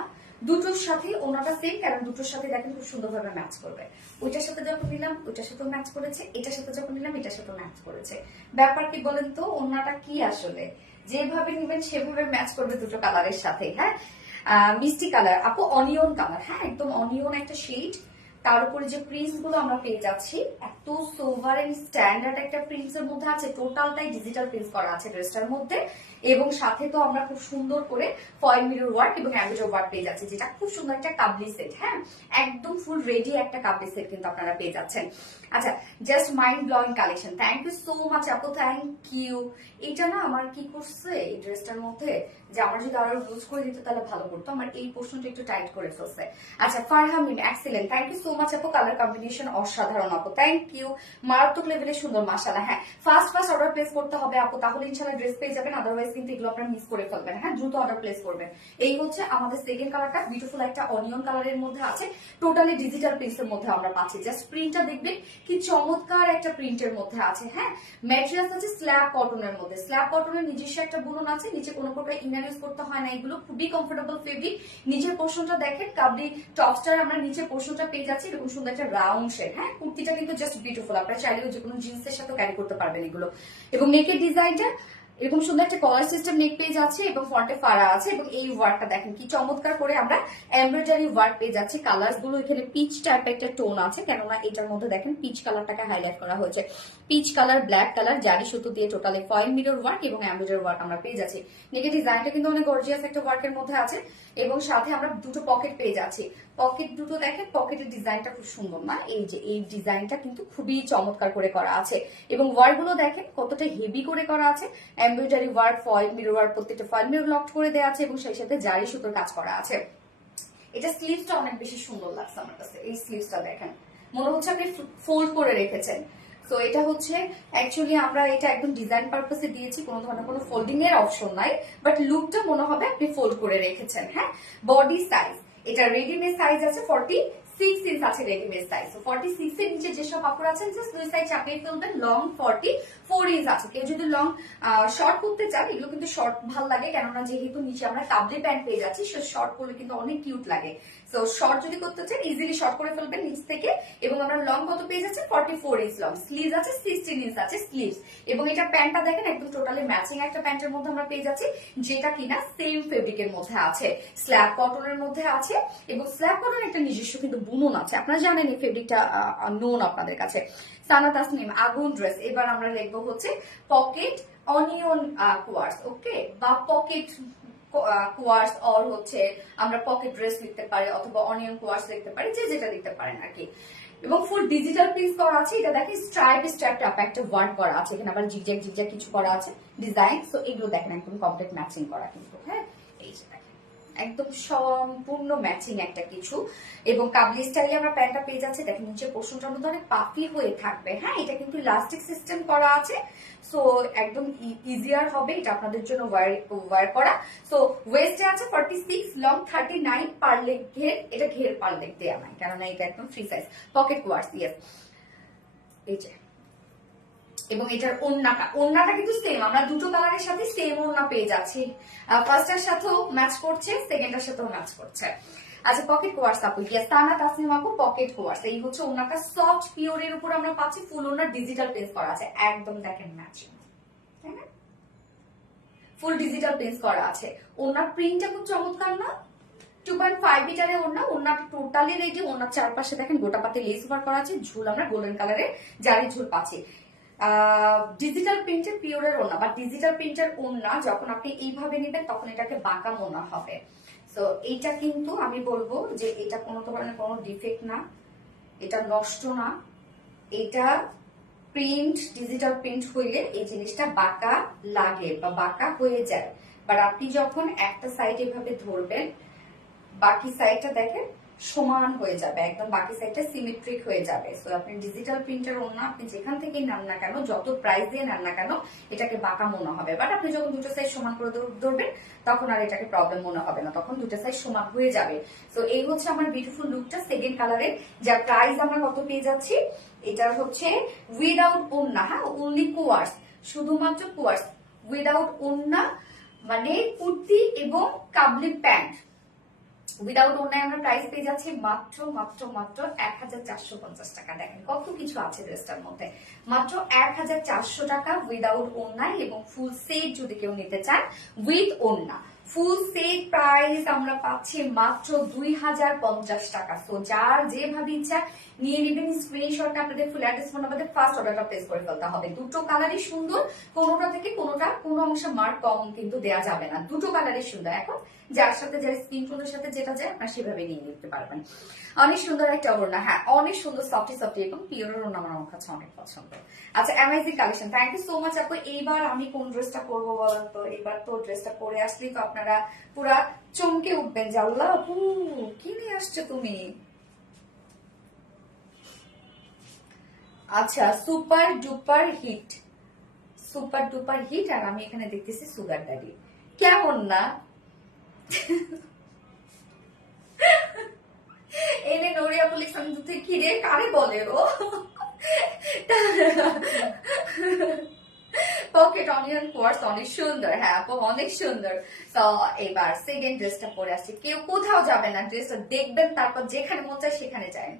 দুটোর সাথে ওনাটা সেম, কারণ দুটোর সাথে দেখেন খুব সুন্দরভাবে ম্যাচ করবে। ওইটার সাথে যখন নিলাম ওইটার সাথেও ম্যাচ করেছে, এটার সাথে যখন নিলাম এটার সাথেও ম্যাচ করেছে। ব্যাপার কি বলেন তো, ওনাটা কি আসলে যেভাবে নিবেন সেভাবে ম্যাচ করবে দুটো কালারের সাথে। হ্যাঁ মিষ্টি কালার আপু, অনিয়ন কালার, হ্যাঁ একদম অনিয়ন একটা শেড। তার উপরে যে প্রিন্টস গুলো আমরা পেয়ে যাচ্ছি, এত সোভার এন্ড স্ট্যান্ডার্ড একটা প্রিন্টস এর মধ্যে আছে, টোটালটাই ডিজিটাল প্রিন্টস করা আছে ড্রেসটার মধ্যে। এবং সাথে তো আমরা খুব সুন্দর করে ফয়েল মিরর ওয়ার্ক এবং অ্যাম্বিজর ওয়ার্ক পেয়ে যাচ্ছি, যেটা খুব সুন্দর একটা কাবলি সেট। হ্যাঁ একদম ফুল রেডি একটা কাবলি সেট কিন্তু আপনারা পেয়ে যাচ্ছেন। আচ্ছা just mind blowing collection, thank you so much আপু, থ্যাংক ইউ। এটা না আমার কি করছে এই ড্রেসটার মধ্যে, যে আমার যদি আরো লুজ করে দিত তাহলে ভালো করতো, আমার এই পোর্শনটা একটু টাইট করে ফেলছে। আচ্ছা Farhamin excellent, thank you so much আপু, কালার কম্বিনেশন অসাধারণ আপু, থ্যাংক ইউ, মারাত্মক লেভেলের সুন্দর মাশাআল্লাহ। হ্যাঁ ফার্স্ট অর্ডার প্লেস করতে হবে আপু, তাহলে ইনশাআল্লাহ ড্রেস পেয়ে যাবেন, আদারওয়াইজ কিন্তু এগুলো আপনারা মিস করে ফেলবেন। হ্যাঁ দ্রুত অর্ডার প্লেস করবেন। এই হচ্ছে আমাদের সেকেন্ড কালারটা, বিউটিফুল একটা অনিয়ন কালারের মধ্যে আছে, টোটালি ডিজিটাল প্রিন্টসের মধ্যে আমরা পাচ্ছি। জাস্ট প্রিন্টটা দেখবেন কি চমৎকার একটা প্রিন্টের মধ্যে আছে। হ্যাঁ ম্যাটেরিয়ালস আছে স্ল্যাব কটনের মধ্যে, স্ল্যাব কটনের নিজস্ব একটা বুনন আছে, নিচে কোনো প্রকার ইনার ইউজ করতে হয় না, এগুলো খুবই কমফোর্টেবল ফেব্রিক। নিচের পোর্শনটা দেখেন কাবলি টপস্টার আমরা নিচের পোর্শনটা পেয়ে যাচ্ছি, এরকম সুন্দর একটা রাউন্ড শেড। হ্যাঁ কুর্তিটা কিন্তু জাস্ট বিউটিফুল, আপনারা চাইলেও যে কোনো জিন্সের সাথে ক্যারি করতে পারবেন এগুলো। এবং নেকের ডিজাইনটা এরকম সুন্দর একটা কলার সিস্টেম নেক পেজ আছে এবং ফ্রন্টে ফাড়া আছে এবং এই ওয়ার্কটা দেখেন কি চমৎকার করে আমরা এমব্রয়ডারি ওয়ার্ক পেয়ে যাচ্ছি। কালার গুলো এখানে পিচ টাইপের একটা টোন আছে, কেননা এটার মধ্যে দেখেন পিচ কালারটাকে হাইলাইট করা হয়েছে। পিচ কালার, ব্ল্যাক কালার, জারি সুতো দিয়ে টোটালি ফয়েল মিরর ওয়ার্ক এবং এমব্রয়ডারি ওয়ার্ক আমরা পেয়ে যাচ্ছি। নেকের ডিজাইনটা কিন্তু অনেক গর্জিয়াস একটা ওয়ার্কের মধ্যে আছে এবং সাথে আমরা দুটো পকেট পেয়ে যাচ্ছি। পকেট দুটো দেখেন, পকেটের ডিজাইনটা খুব সুন্দর না, এই যে এই ডিজাইনটা কিন্তু খুবই চমৎকার করে করা আছে এবং ওয়ার্ক গুলো দেখেন কতটা হেভি করে করা আছে। Embroidery work, foil mirror work, প্রত্যেকটা ফয়েল মিরর লক করে দেওয়া আছে এবং সেই সাথে জারি সুতোর কাজ করা আছে। এটা স্লিভসটা অনেক বেশি সুন্দর লাগছে আমার কাছে। এই স্লিভসটা দেখেন, মনে হচ্ছে আপনি ফোল্ড করে রেখেছেন। তো এটা হচ্ছে অ্যাকচুয়ালি আমরা এটা একদম ডিজাইন পারপাসে দিয়েছি, কোনো ধরনের কোনো ফোল্ডিং এর অপশন নাই, বাট লুকটা মনে হবে আপনি ফোল্ড করে রেখেছেন। হ্যাঁ, বডি সাইজ এটা রেডিমেড সাইজ আছে 46 ইঞ্চ আছে রেডিমেড সাইজ। 46 এর নিচে যেসব কাপড় আছেন জাস্ট দুই সাইড চাপিয়ে ফেলবেন। লং 44 ইঞ্চ আছে। কেউ যদি লং শর্ট করতে চান, এগুলো কিন্তু শর্ট ভাল লাগে, কেননা যেহেতু নিচে আমরা কাবলি প্যান্ট পেয়ে যাচ্ছি, সে শর্ট করলে কিন্তু অনেক কিউট লাগে। সো শর্ট যদি করতে চান ইজিলি শর্ট করে ফেলবেন নিচ থেকে। এবং আমরা লং কত পেয়ে যাচ্ছি 44 ইঞ্চ লং, স্লিভস আছে 16 ইঞ্চ আছে স্লিভস। এবং এটা প্যান্টটা দেখেন একদম টোটালি ম্যাচিং একটা প্যান্টের মধ্যে আমরা পেয়ে যাচ্ছি, যেটা কিনা সেম ফেব্রিকের মধ্যে আছে, স্ল্যাব কটনের মধ্যে আছে। এবং স্ল্যাব কটন একটা নিজস্ব কিন্তু বুনন আছে, আপনারা জানেন এই ফেব্রিকটা নোন আপনাদের কাছে। সানা তাসনিম আগুন ড্রেস। এবার আমরা লিখবো হচ্ছে পকেট অনিয়ন কোয়ার্স, ওকে, বা পকেট কোয়ার্স, অর হচ্ছে আমরা পকেট ড্রেস লিখতে পারি অথবা অনিয়ন কোয়ার্স লিখতে পারি, যে যেটা লিখতে পারেন আর কি। এবং ফুল ডিজিটাল প্রিন্ট করা আছে। এটা দেখেন স্ট্রাইপ স্ট্রাইপ একটা ওয়ার্ক করা আছে, এখানে আবার জিগজ্যাগ জিগজ্যাগ কিছু করা আছে ডিজাইন। সো এগুলো দেখেন একদম কমপ্লিট ম্যাচিং করা কিন্তু। হ্যাঁ, এই যে দেখেন একদম সম্পূর্ণ ম্যাচিং একটা কিছু। এবং কাবলি স্টাইলে আমরা প্যান্টটা পেয়ে যাচ্ছি, দেখেন নিচে পোর্শনটার মধ্যে অনেক পাফি হয়ে থাকবে। হ্যাঁ, এটা কিন্তু ইলাস্টিক সিস্টেম করা আছে, সো একদম ইজিয়ার হবে এটা আপনাদের জন্য ওয়্যার করা। সো ওয়েস্টে আছে 46, লং 39, পার লেগ ঘের, এটা ঘের পার লেগ দেওয়া নাই কেননা এটা একদম free size. Pocket quartz, yes, এই যে। এবং এটার ওড়নাটা কিন্তু সেম, আমরা দুটো কালারের সাথে সেম ওড়না পেয়ে যাচ্ছি। ফার্স্টের সাথেও ম্যাচ করছে, সেকেন্ডের সাথেও ম্যাচ করছে। আচ্ছা, পকেট কোয়ার্স আপু, ইয়েস, তানা তাসনিম আপু পকেট কোয়ার্স। এই হচ্ছে ওড়নাটা সফট পিওরের উপর আমরা পাচ্ছি, ফুল ওড়না ডিজিটাল প্রিন্ট করা আছে, একদম দেখেন ম্যাচিং, তাই না? ফুল ডিজিটাল প্রিন্ট করা আছে। ওড়নার প্রিন্টটা খুব চমৎকার না? 2.5 মিটারের ওড়না, ওড়নাটা টোটালি রেডি। ওড়নার চারপাশে দেখেন গোটা পাতে লেস ওয়ার্ক করা আছে, ঝুল আমরা গোল্ডেন কালারে জারি ঝুল পাচ্ছি। ডিজিটাল প্রিন্টের পিওরের ওড়না বা ডিজিটাল প্রিন্টের ওড়না যখন আপনি এইভাবে নেবেন তখন এটাকে বাঁকা মনে হবে। তো এইটা কিন্তু আমি বলবো যে এটা কোনো ধরনের কোনো ডিফেক্ট না, এটা নষ্ট না, এটা প্রিন্ট ডিজিটাল প্রিন্ট হইলে এই জিনিসটা বাঁকা লাগে বা বাঁকা হয়ে যায়। বাট আপনি যখন একটা সাইড এভাবে ধরবেন, বাকি সাইডটা দেখেন সমান হয়ে যাবে, একদম বাকি সাইডটা সিমেট্রিক হয়ে যাবে। সো আপনি ডিজিটাল প্রিন্টার ওড়না আপনি যেখান থেকে নেন না কেন, যত প্রাইস দিয়ে নেন না কেন, এটাকে বাঁকা মনে হবে। বাট আপনি যখন দুটো সাইড সমান করে ধরবেন তখন আর এটাকে প্রবলেম মনে হবে না, তখন দুটো সাইড সমান হয়ে যাবে। সো এই হচ্ছে আমার বিউটিফুল লুকটা সেকেন্ড কালারের, যার প্রাইস আমরা কত পেয়ে যাচ্ছি। এটা হচ্ছে উইদাউট ওড়না, হ্যাঁ, অনলি কোয়ার্স, শুধুমাত্র কোয়ার্স, উইদাউট ওড়না মানে কুর্তি এবং কাবলি প্যান্ট। উইদাউট ওড়নায় আমরা প্রাইস পেয়ে যাচ্ছি মাত্র মাত্র মাত্র 1450 টাকা। দেখেন কত কিছু আছে ড্রেসটার মধ্যে, মাত্র 1400 টাকা উইদাউট ওড়নায়। এবং ফুল সেট যদি কেউ নিতে চান উইথ ওড়না, ফুল সেট প্রাইস আমরা পাচ্ছি মাত্র 2050 টাকা। তো যার যেভাবে ইচ্ছা নিয়ে নেবেন, স্ক্রিনশট আপনাদের ফুল অ্যাড্রেস ফোন নাম্বারে ফার্স্ট অর্ডারটা প্লেস করে ফেলতে হবে। দুটো কালারই সুন্দর, কোনোটা থেকে কোনোটা কোনো অংশে মার্ক কম কিন্তু দেয়া যাবে না, দুটো কালারই সুন্দর। এখন যার সাথে যার স্কিন টোনের সাথে যেটা যায় আপনারা সেভাবে নিয়ে নিতে পারবেন। অনেক সুন্দর একটা ওড়না, হ্যাঁ অনেক সুন্দর, সফটি সফটি এবং পিওরের ওড়না আমার কাছে অনেক পছন্দ। আচ্ছা, amazing collection, thank you so much আপু। এইবার আমি কোন ড্রেসটা করবো বলেন তো? এবার তো ড্রেসটা পরে আসলেই তো আপনারা পুরা চমকে উঠবেন যে আল্লাহ আপু কি নিয়ে আসছো তুমি। আচ্ছা, super duper hit, super duper hit. আর আমি এখানে দেখতেছি সুগার ড্যাডি, কেমন না? এনে নড়িয়া পুলিশ আমি দুধে কিরে কারে বলে ও। পকেট অনিয়ন কোয়ার্স অনেক সুন্দর, হ্যাঁ আপু অনেক সুন্দর। তো এবার সেকেন্ড ড্রেসটা পরে আসছে, কেউ কোথাও যাবে না, ড্রেসটা দেখবেন তারপর যেখানে মন চায় সেখানে যায়।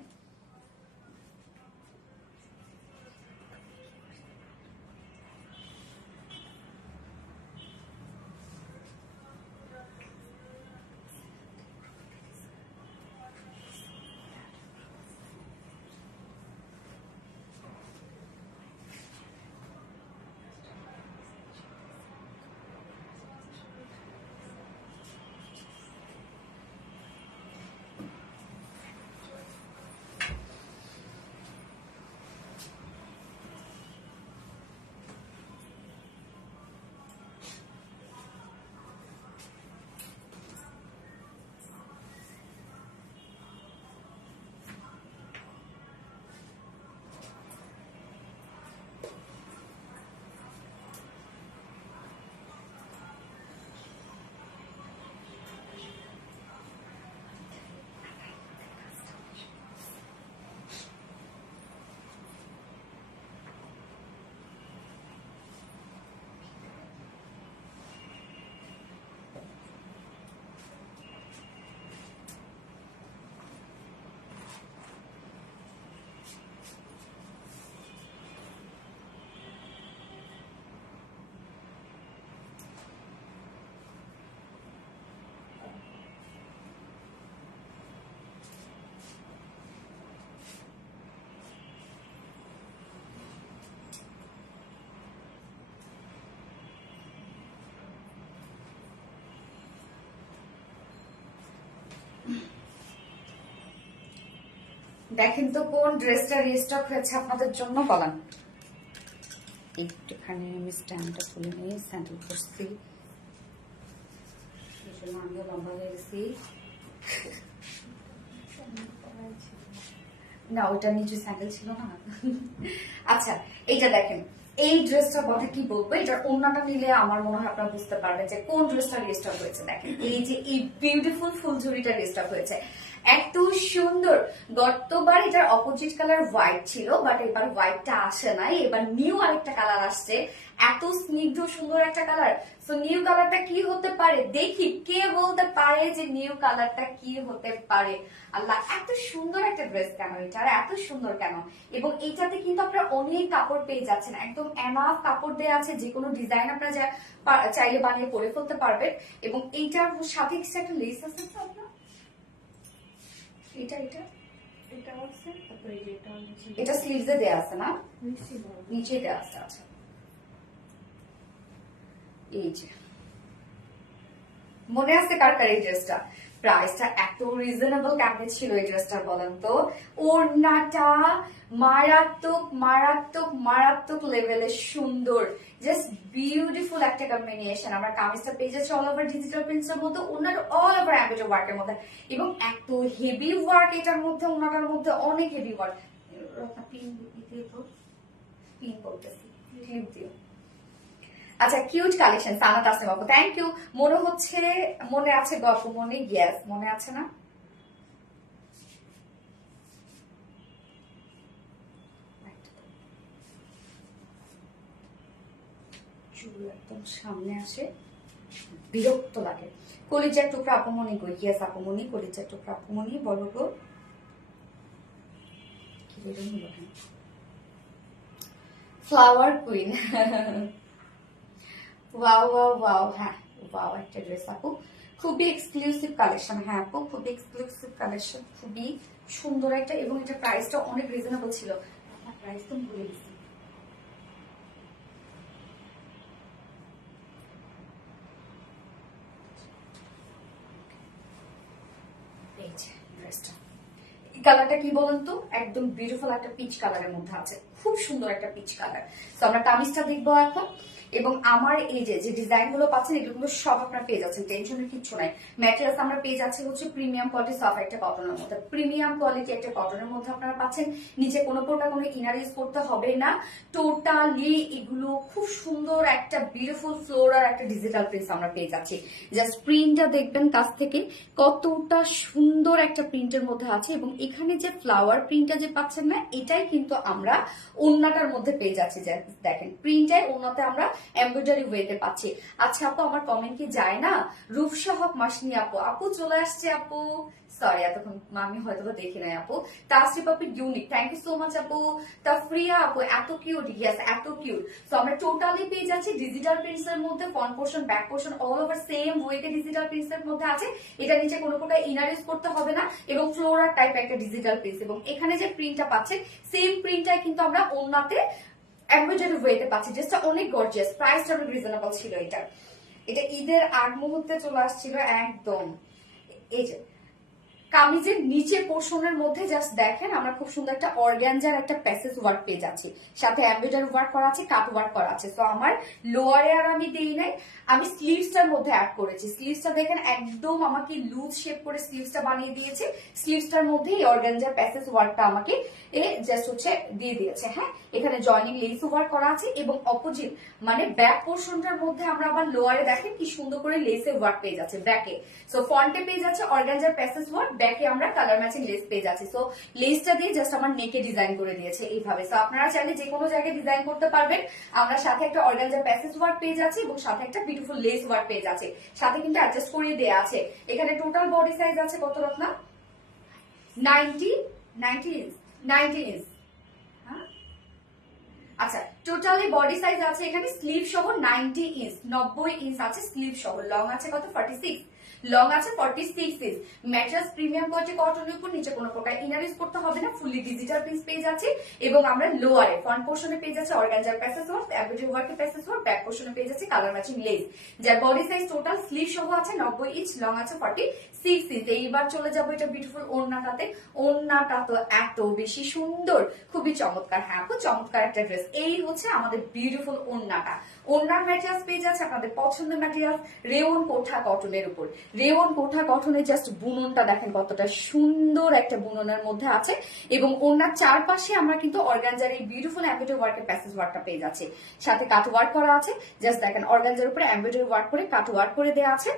দেখেন তো কোন ড্রেসটা রিস্টক হয়েছে আপনাদের জন্য বলেন। একটুখানি আমি স্ট্যান্ডটা খুলে নিই, স্যান্ডেল করছি, আমিও লম্বা হয়ে গেছি। না ওইটা নিচে স্যান্ডেল ছিল না। আচ্ছা এইটা দেখেন, এই ড্রেসটার কথা কি বলবো, এটার ওড়নাটা নিলে আমার মনে হয় আপনারা বুঝতে পারবেন যে কোন ড্রেসটা রিস্টক হয়েছে। দেখেন এই যে এই বিউটিফুল ফুলঝুরিটা রিস্টক হয়েছে, এত সুন্দর। গতবার এটার অপোজিট কালার হোয়াইট ছিল, বাট এবার হোয়াইটটা আসে নাই, এবার নিউ আরেকটা কালার আসছে, এত স্নিগ্ধ সুন্দর একটা কালার। সো নিউ কালারটা কি হতে পারে দেখি, কে বলতে পারে যে নিউ কালারটা কি হতে পারে। আল্লাহ, এত সুন্দর একটা ড্রেস কেন এটা, এত সুন্দর কেন। এবং এইটাতে কিন্তু আপনারা অনেক কাপড় পেয়ে যাচ্ছেন, একদম এনাফ কাপড় দেওয়া আছে, যে কোনো ডিজাইন আপনারা চাইলে বানিয়ে পরে ফেলতে পারবেন। এবং এইটার সাথে একটা লেস আছে তো আপনার, এটা এটা এটা আছে, তারপরে এটা নিচে, এটা স্লিভসে দেয়া আছে না, নিচে দেয়া আছে। আচ্ছা এই যে মনে আছে কার কার এই ড্রেসটা, প্রাইসটা এত রিজনেবল কেমনে ছিল এই ড্রেসটা বলেন তো। ওড়নাটা মারাত্মক মারাত্মক মারাত্মক লেভেলের সুন্দর, জাস্ট বিউটিফুল একটা কম্বিনেশন। আমরা কামিজটা পেয়ে যাচ্ছি অল ওভার ডিজিটাল প্রিন্টসের মধ্যে, ওনার অল ওভার এমব্রয়ডারি ওয়ার্কের মধ্যে, এবং এত হেভি ওয়ার্ক এটার মধ্যে, ওনাটার মধ্যে অনেক হেভি ওয়ার্ক। পিন বলতেছি, ক্লিপ দিও। আচ্ছা কিউট কালেকশন, সানা তাসনিম আপু থ্যাংক ইউ। মনে হচ্ছে মনে আছে গল্প, মনে গ্যাস মনে আছে না, চুল একদম সামনে আসে, বিরক্ত লাগে। কলিজার টুকরা আপমনি গো, ইয়েস আপমনি, কলিজার টুকরা আপমনি বলো গো। কি বেরোন হলো কেন, flower queen. Wow wow wow, হ্যাঁ ওয়াও একটা ড্রেস আপু, খুবই এক্সক্লুসিভ কালেকশন। হ্যাঁ আপু খুবই এক্সক্লুসিভ কালেকশন, খুবই সুন্দর একটা, এবং এটা প্রাইসটা অনেক রিজনেবল ছিল। প্রাইস তো ভুলে গেছি, ড্রেসটা কালারটা কি বলেন তো, একদম বিউটিফুল একটা পিচ কালারের মধ্যে আছে, খুব সুন্দর একটা পিচ কালার। তো আমরা কামিজটা দেখবো এখন। এবং আমার এই যে ডিজাইন গুলো পাচ্ছেন এগুলো সব আপনারা পেয়ে যাচ্ছেন, টেনশনের কিছু নাই। ম্যাটেরিয়ালস আমরা পেয়ে যাচ্ছি হচ্ছে প্রিমিয়াম কোয়ালিটি সফট একটা কটনের মধ্যে, প্রিমিয়াম কোয়ালিটি একটা কটনের মধ্যে আপনারা পাচ্ছেন। নিচে কোনো প্রকার কোনো ইনার ইউজ করতে হবে না, টোটালি এগুলো খুব সুন্দর একটা বিউটিফুল ফ্লোরাল একটা ডিজিটাল প্রিন্ট আমরা পেয়ে যাচ্ছি। জাস্ট প্রিন্টটা দেখবেন কাছ থেকে, কতটা সুন্দর একটা প্রিন্টের মধ্যে আছে। এবং এখানে যে ফ্লাওয়ার প্রিন্টটা যে পাচ্ছেন না, এটাই কিন্তু আমরা ওড়নাটার মধ্যে পেয়ে যাচ্ছি। দেখেন প্রিন্টটাই ওড়নাতে আমরা এমব্রয়ডারি ওয়েতে পাচ্ছি। আচ্ছা আপু আমার কমেন্ট কি যায় না, রূপসা হক মাসনি আপু, আপু চলে আসছে আপু, সরি এতক্ষণ আমি হয়তো দেখি নাই আপু। তাসরিফ আপু unique, thank you so much আপু। তাফরিয়া আপু এত কিউট, ইয়েস এত কিউট। তো আমরা টোটালি পেয়ে যাচ্ছি ডিজিটাল প্রিন্টস এর মধ্যে, front portion back portion all over same ওয়েতে ডিজিটাল প্রিন্টস এর মধ্যে আছে। এটা নিচে কোনো প্রকার ইনার ইউজ করতে হবে না, এবং ফ্লোরাল টাইপ একটা ডিজিটাল প্রিন্টস। এবং এখানে যে প্রিন্টটা পাচ্ছে সেম প্রিন্টটাই কিন্তু আমরা ওড়নাতে এমব্রয়ডারি ওয়েতে পাচ্ছি, যেটা অনেক গর্জিয়াস, প্রাইসটা অনেক রিজনেবল ছিল। এটা ঈদের আগ মুহূর্তে চলে আসছিল একদম। এই যে কামিজের নিচে পোর্শনের মধ্যে জাস্ট দেখেন আমরা খুব সুন্দর একটা অর্গানজার একটা প্যাসেজ ওয়ার্ক পেয়ে যাচ্ছি, সাথে এমব্রয়ডারি ওয়ার্ক করা আছে, কাট ওয়ার্ক করা আছে। তো আমার লোয়ারে আর আমি দেই নাই, আমি স্লিভসটার মধ্যে অ্যাড করেছি। স্লিভসটা দেখেন একদম আমাকে লুজ শেপ করে স্লিভসটা বানিয়ে দিয়েছে, স্লিভসটার মধ্যে এই অর্গানজার প্যাসেজ ওয়ার্কটা আমাকে জাস্ট হচ্ছে দিয়ে দিয়েছে। হ্যাঁ এখানে জয়নিং লেস ওয়ার্ক করা আছে, এবং অপোজিট মানে ব্যাক পোর্শনটার মধ্যে আমরা আবার লোয়ারে দেখেন কি সুন্দর করে লেসের ওয়ার্ক পেয়ে যাচ্ছে ব্যাকে। সো ফ্রন্টে পেয়ে যাচ্ছে অর্গানজার প্যাসেজ ওয়ার্ক, ব্যাকে আমরা কালার ম্যাচিং লেস পেয়ে যাচ্ছি। সো লেসটা দিয়ে জাস্ট আমার নেকে ডিজাইন করে দিয়েছে এইভাবে। সো আপনারা চাইলে যে কোনো জায়গায় ডিজাইন করতে পারবেন। আমরা সাথে একটা অর্গানজার প্যাসেজ ওয়ার্ক পেয়ে যাচ্ছি, এবং সাথে একটা বিউটিফুল লেস ওয়ার্ক পেয়ে যাচ্ছে, সাথে কিন্তু অ্যাডজাস্ট করিয়ে দেওয়া আছে। এখানে টোটাল বডি সাইজ আছে কত রত্না, 90 ইঞ্চ। আচ্ছা টোটালি বডি সাইজ আছে এখানে স্লিভ সহ 90 ইঞ্চ, 90 ইঞ্চ আছে স্লিভ সহ। লং আছে কত 46। লং আছে 46 ইঞ্চ। ম্যাট্রেস প্রিমিয়াম কোয়ালিটি কটনের উপর, নিচে কোনো প্রকার ইনার ইউজ করতে হবে না, ফুললি ডিজিটাল প্রিন্ট পেয়ে যাচ্ছে। এবং আমরা লোয়ারে ফ্রন্ট পোর্শনে পেয়ে যাচ্ছে অর্গানজার প্যাসেজ ওয়ার্ক, এমব্রয়ডারি ওয়ার্কের প্যাসেজ ওয়ার্ক, ব্যাক পোর্শনে পেয়ে যাচ্ছে কালার ম্যাচিং লেস, যার বডি সাইজ টোটাল স্লিভ সহ আছে 90 ইঞ্চ, লং আছে 46 ইঞ্চ। এইবার চলে যাবো এটা বিউটিফুল ওড়নাটাতে। ওড়নাটা তো এত বেশি সুন্দর, খুবই চমৎকার। হ্যাঁ, খুব চমৎকার একটা ড্রেস। এই হচ্ছে আমাদের বিউটিফুল ওড়নাটা। ওড়নার ম্যাটেরিয়ালস পেয়ে যাচ্ছে আপনাদের পছন্দের ম্যাটেরিয়াল রেওন কোঠা কটনের উপর। রেওন কোঠা কটনের জাস্ট বুননটা দেখেন কতটা সুন্দর একটা বুননের মধ্যে আছে। এবং ওড়নার চারপাশে আমরা কিন্তু অর্গানজার এই বিউটিফুল এমব্রয়ডারি ওয়ার্কের প্যাসেজ ওয়ার্কটা পেয়ে যাচ্ছে। সাথে কাট ওয়ার্ক করা আছে, জাস্ট দেখেন অর্গানজার উপরে এমব্রয়ডারি ওয়ার্ক করে কাট ওয়ার্ক করে দেওয়া আছে,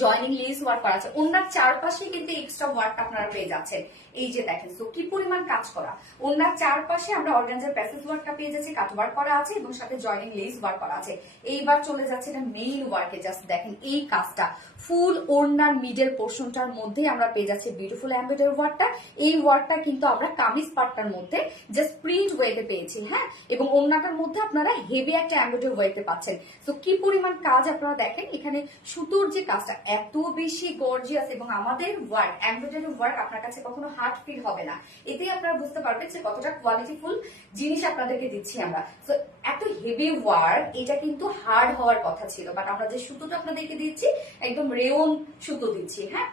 জয়নিং লেস ওয়ার্ক করা আছে। ওনার চারপাশে কিন্তু এক্সট্রা ওয়ার্ক আপনারা পেয়ে যাচ্ছেন। এই যে দেখেন তো কি পরিমাণ কাজ করা। ওনার চারপাশে আমরা অর্গানজার প্যাসেজ ওয়ার্কটা পেয়ে যাচ্ছি, কাট ওয়ার্ক করা আছে এবং সাথে জয়নিং লেস ওয়ার্ক করা আছে। এইবার চলে যাচ্ছে এটা মেইন ওয়ার্কে, জাস্ট দেখেন এই কাজটা ফুল ওড়নার মিডল পোর্শনটার মধ্যে আমরা পেয়ে যাচ্ছি বিউটিফুল এমব্রয়ডারি ওয়ার্কটা। এই ওয়ার্কটা কিন্তু আমরা কামিজ পার্টটার মধ্যে জাস্ট প্রিন্ট ওয়েতে পেয়েছি। হ্যাঁ, এবং ওড়নাটার মধ্যে আপনারা হেভি একটা এমব্রয়ডারি ওয়েতে পাচ্ছেন। তো কি পরিমাণ কাজ আপনারা দেখেন, এখানে সুতোর যে কাজটা এত বেশি গর্জিয়াস, এবং আমাদের ওয়ার্ক এমব্রয়ডারি ওয়ার্ক আপনার কাছে কখনো হার্ড ফিল হবে না। এতেই আপনারা বুঝতে পারবেন যে কতটা কোয়ালিটিফুল জিনিস আপনাদেরকে দিচ্ছি আমরা। তো এত হেভি ওয়ার্ক, এটা কিন্তু হার্ড হওয়ার কথা ছিল, বাট আমরা যে সুতোটা আপনাদেরকে দিচ্ছি একদম রেওন সুতো দিচ্ছি। হ্যাঁ,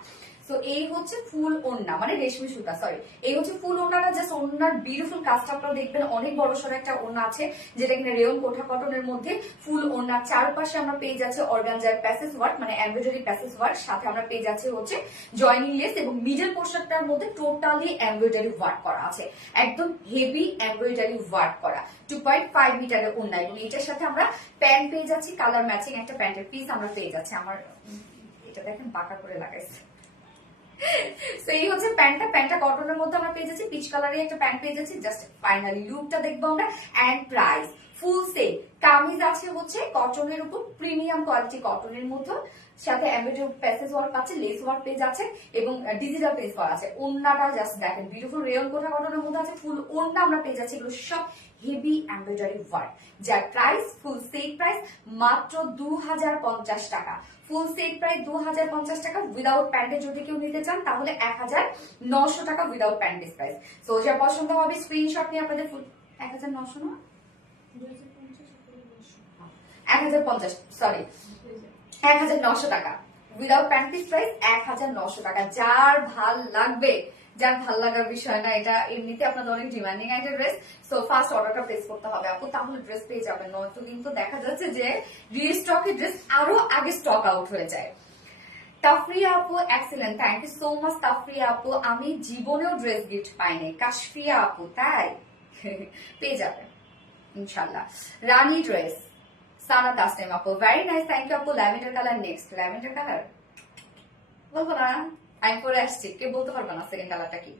তো এই হচ্ছে ফুল ওড়না, মানে রেশমি সুতা, সরি, এই হচ্ছে ফুল ওড়নাটা। জাস্ট ওড়নার বিউটিফুল কাজটা আপনারা দেখবেন, অনেক বড় সড়ো একটা ওড়না আছে যেটা কিনা রেওন কোঠা কটনের মধ্যে। ফুল ওড়নার চারপাশে আমরা পেয়ে যাচ্ছে অর্গানজার প্যাসেজ ওয়ার্ক, মানে এমব্রয়ডারি প্যাসেজ ওয়ার্ক, সাথে আমরা পেয়ে যাচ্ছে হচ্ছে জয়নিং লেস, এবং মিডল পোর্শনটার মধ্যে টোটালি এমব্রয়ডারি ওয়ার্ক করা আছে, একদম হেভি এমব্রয়ডারি ওয়ার্ক করা। 2.5 মিটারের ওড়না, এবং এটার সাথে আমরা প্যান্ট পেয়ে যাচ্ছি, কালার ম্যাচিং একটা প্যান্টের পিস আমরা পেয়ে যাচ্ছি। আমার এটা দেখেন বাঁকা করে লাগাইছে। এই হচ্ছে প্যান্টটা কটনের মধ্যে আমরা পেয়ে যাচ্ছি, পিচ কালারের একটা প্যান্ট পেয়ে যাচ্ছি। জাস্ট ফাইনালি লুকটা দেখবো আমরা। And price full sale. কামিজ আছে হচ্ছে কটনের উপর, প্রিমিয়াম কোয়ালিটি কটনের মধ্যে, সাথে এমব্রয়ডারি প্যাসেজ ওয়ার্ক আছে, লেস ওয়ার্ক পেয়ে যাচ্ছে এবং ডিজিটাল প্রিন্ট করা আছে। ওড়নাটা জাস্ট দেখেন বিউটিফুল রেয়ন কোঠা কটনের মধ্যে আছে। ফুল ওড়না আমরা পেয়ে যাচ্ছি, এগুলো সব হেভি এমব্রয়ডারি ওয়ার্ক, যার প্রাইস ফুল সেট প্রাইস মাত্র 2050 টাকা। ফুল সেট প্রাইস 2050 টাকা। উইদাউট প্যান্টে যদি কেউ নিতে চান তাহলে 1900 টাকা উইদাউট প্যান্টের প্রাইস। তো যা পছন্দ হবে স্ক্রিনশট নিয়ে আপনাদের ফুল 1900 না 1050, সরি 1900 টাকা উইদাউট প্যান্টিস প্রাইস 1900 টাকা। যার ভাল লাগবে, যার ভাল লাগার বিষয় না, এটা এমনিতে আপনাদের অনেক ডিমান্ডিং একটা ড্রেস। সো ফার্স্ট অর্ডারটা প্লেস করতে হবে আপু, তাহলে ড্রেস পেয়ে যাবেন। নয়তো কিন্তু দেখা যাচ্ছে যে রিস্টকের ড্রেস আরো আগে স্টক আউট হয়ে যায়। তাফরিয়া আপু excellent, thank you so much Tafria আপু। আমি জীবনেও ড্রেস গিফট পাইনি। কাশফিয়া আপু তাই পেয়ে যাবেন ইনশাল্লাহ। রানী ড্রেস সানা তাসনিম আপু, ভেরি নাইস, থ্যাংক ইউ আপু। Lavender colour next, lavender colour বলবো না, আমি পরে আসছি, কেউ বলতে পারবো না সেকেন্ড কালারটা কি,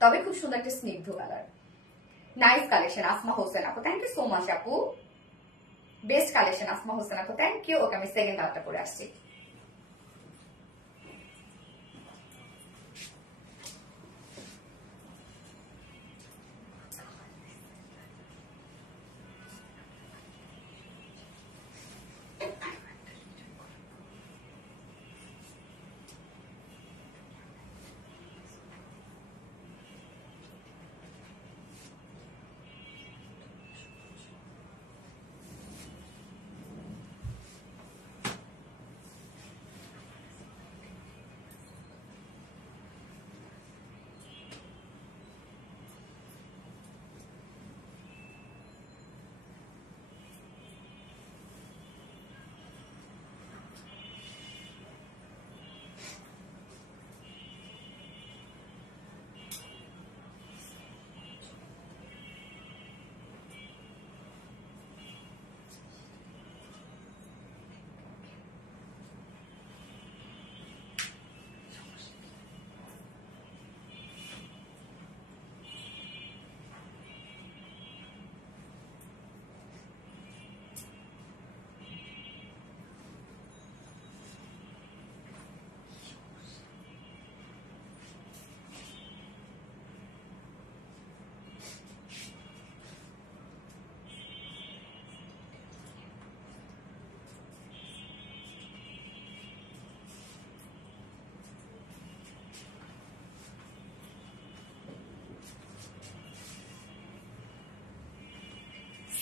তবে খুব সুন্দর একটা স্নিগ্ধ colour. Nice collection Asma Hossain আপু, থ্যাংক ইউ সো মাচ আপু। বেস্ট কালেকশন আসমা হোসেন আপু, থ্যাংক ইউ। ওকে, আমি সেকেন্ড কালারটা পরে আসছি।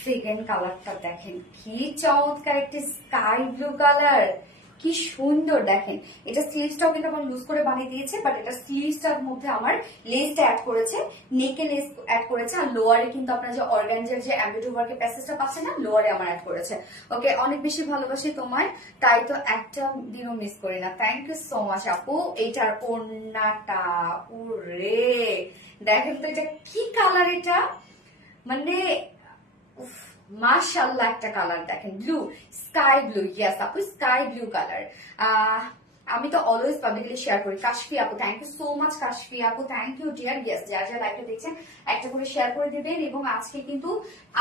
সেকেন্ড কালারটা দেখেন কি চমৎকার একটি স্কাই ব্লু কালার, কি সুন্দর দেখেন। এটা স্লিভসটাও কিন্তু আমার লুজ করে বানিয়ে দিয়েছে, বাট এটা স্লিভসটার মধ্যে আমার লেসটা অ্যাড করেছে, নেকে লেস অ্যাড করেছে, আর লোয়ারে কিন্তু আপনার যে অর্গানজার যে এমব্রয়ডারি ওয়ার্কের প্যাসেজটা পাচ্ছেন না, লোয়ারে আমার অ্যাড করেছে। ওকে, অনেক বেশি ভালোবাসি তোমায়, তাই তো একটা দিনও মিস করি না। থ্যাংক ইউ সো মাচ আপু। এইটার ওড়নাটা ওরে দেখেন তো, এটা কি কালার, এটা মানে মাশাআল্লাহ একটা কালার দেখেন, ব্লু, স্কাই ব্লু। ইয়েস আপু, স্কাই ব্লু কালার। আমি তো অলওয়েজ পাবলিকলি শেয়ার করি। কাশফি আপু, thank you so much. Kashfi আপু, থ্যাংক ইউ ডিয়ার। ইয়েস, যার যার লাইভটা দেখছেন একটা করে শেয়ার করে দিবেন, এবং আজকে কিন্তু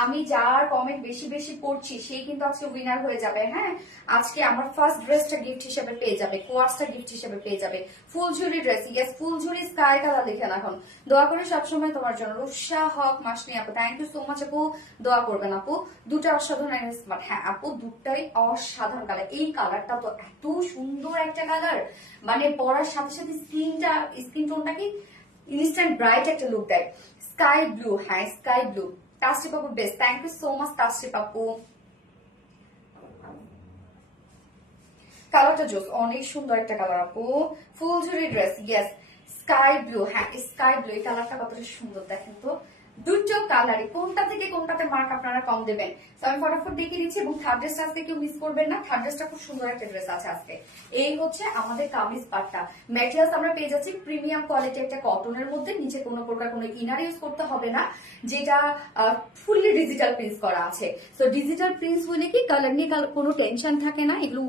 আমি যার কমেন্ট বেশি বেশি পড়ছি সেই কিন্তু আজকে উইনার হয়ে যাবে। হ্যাঁ, আজকে আমার ফার্স্ট ড্রেসটা গিফট হিসেবে পেয়ে যাবে, কোয়ার্সটা গিফট হিসেবে পেয়ে যাবে, ফুলঝুরি ড্রেস। ইয়েস, ফুলঝুরি স্কাই কালার দেখেন এখন। দোয়া করে সবসময় তোমার জন্য। রুশা হক মাসনি আপু, থ্যাংক ইউ সো মাচ আপু। দোয়া করবেন আপু। দুটা অসাধারণ স্মার্ট। হ্যাঁ আপু, দুটাই অসাধারণ কালার। এই কালারটা তো এত সুন্দর একটা কালার, মানে পরার সাথে সাথে স্কিন টোনটা কি ইনস্ট্যান্ট ব্রাইট একটা লুক দেয়। স্কাই ব্লু, হ্যাঁ স্কাই ব্লু। তাসরিফ আপু best, thank you so much Tasrif আপু। কালারটা জোস, অনেক সুন্দর একটা কালার আপু। ফুলঝুরি ড্রেস, ইয়েস স্কাই ব্লু। হ্যাঁ স্কাই ব্লু, এই কালারটা কতটা সুন্দর দেখেন তো। দুটো কালারই, কোনটা থেকে কোনটাতে মার্ক আপনারা কম দেবেন। তো আমি ফটাফট দেখিয়ে দিচ্ছি, এবং থার্ড ড্রেসটা আজকে কেউ মিস করবেন না। থার্ড ড্রেসটা খুব সুন্দর একটা ড্রেস আছে আজকে। এই হচ্ছে আমাদের কামিজ পাটটা। ম্যাটেরিয়ালস আমরা পেয়ে যাচ্ছি প্রিমিয়াম কোয়ালিটি একটা কটনের মধ্যে, নিচে কোনো প্রকার কোনো ইনার ইউজ করতে হবে না, যেটা ফুললি ডিজিটাল প্রিন্ট করা আছে। তো ডিজিটাল প্রিন্টস হলে কি কালার নিয়ে কোনো টেনশন থাকে না, এগুলো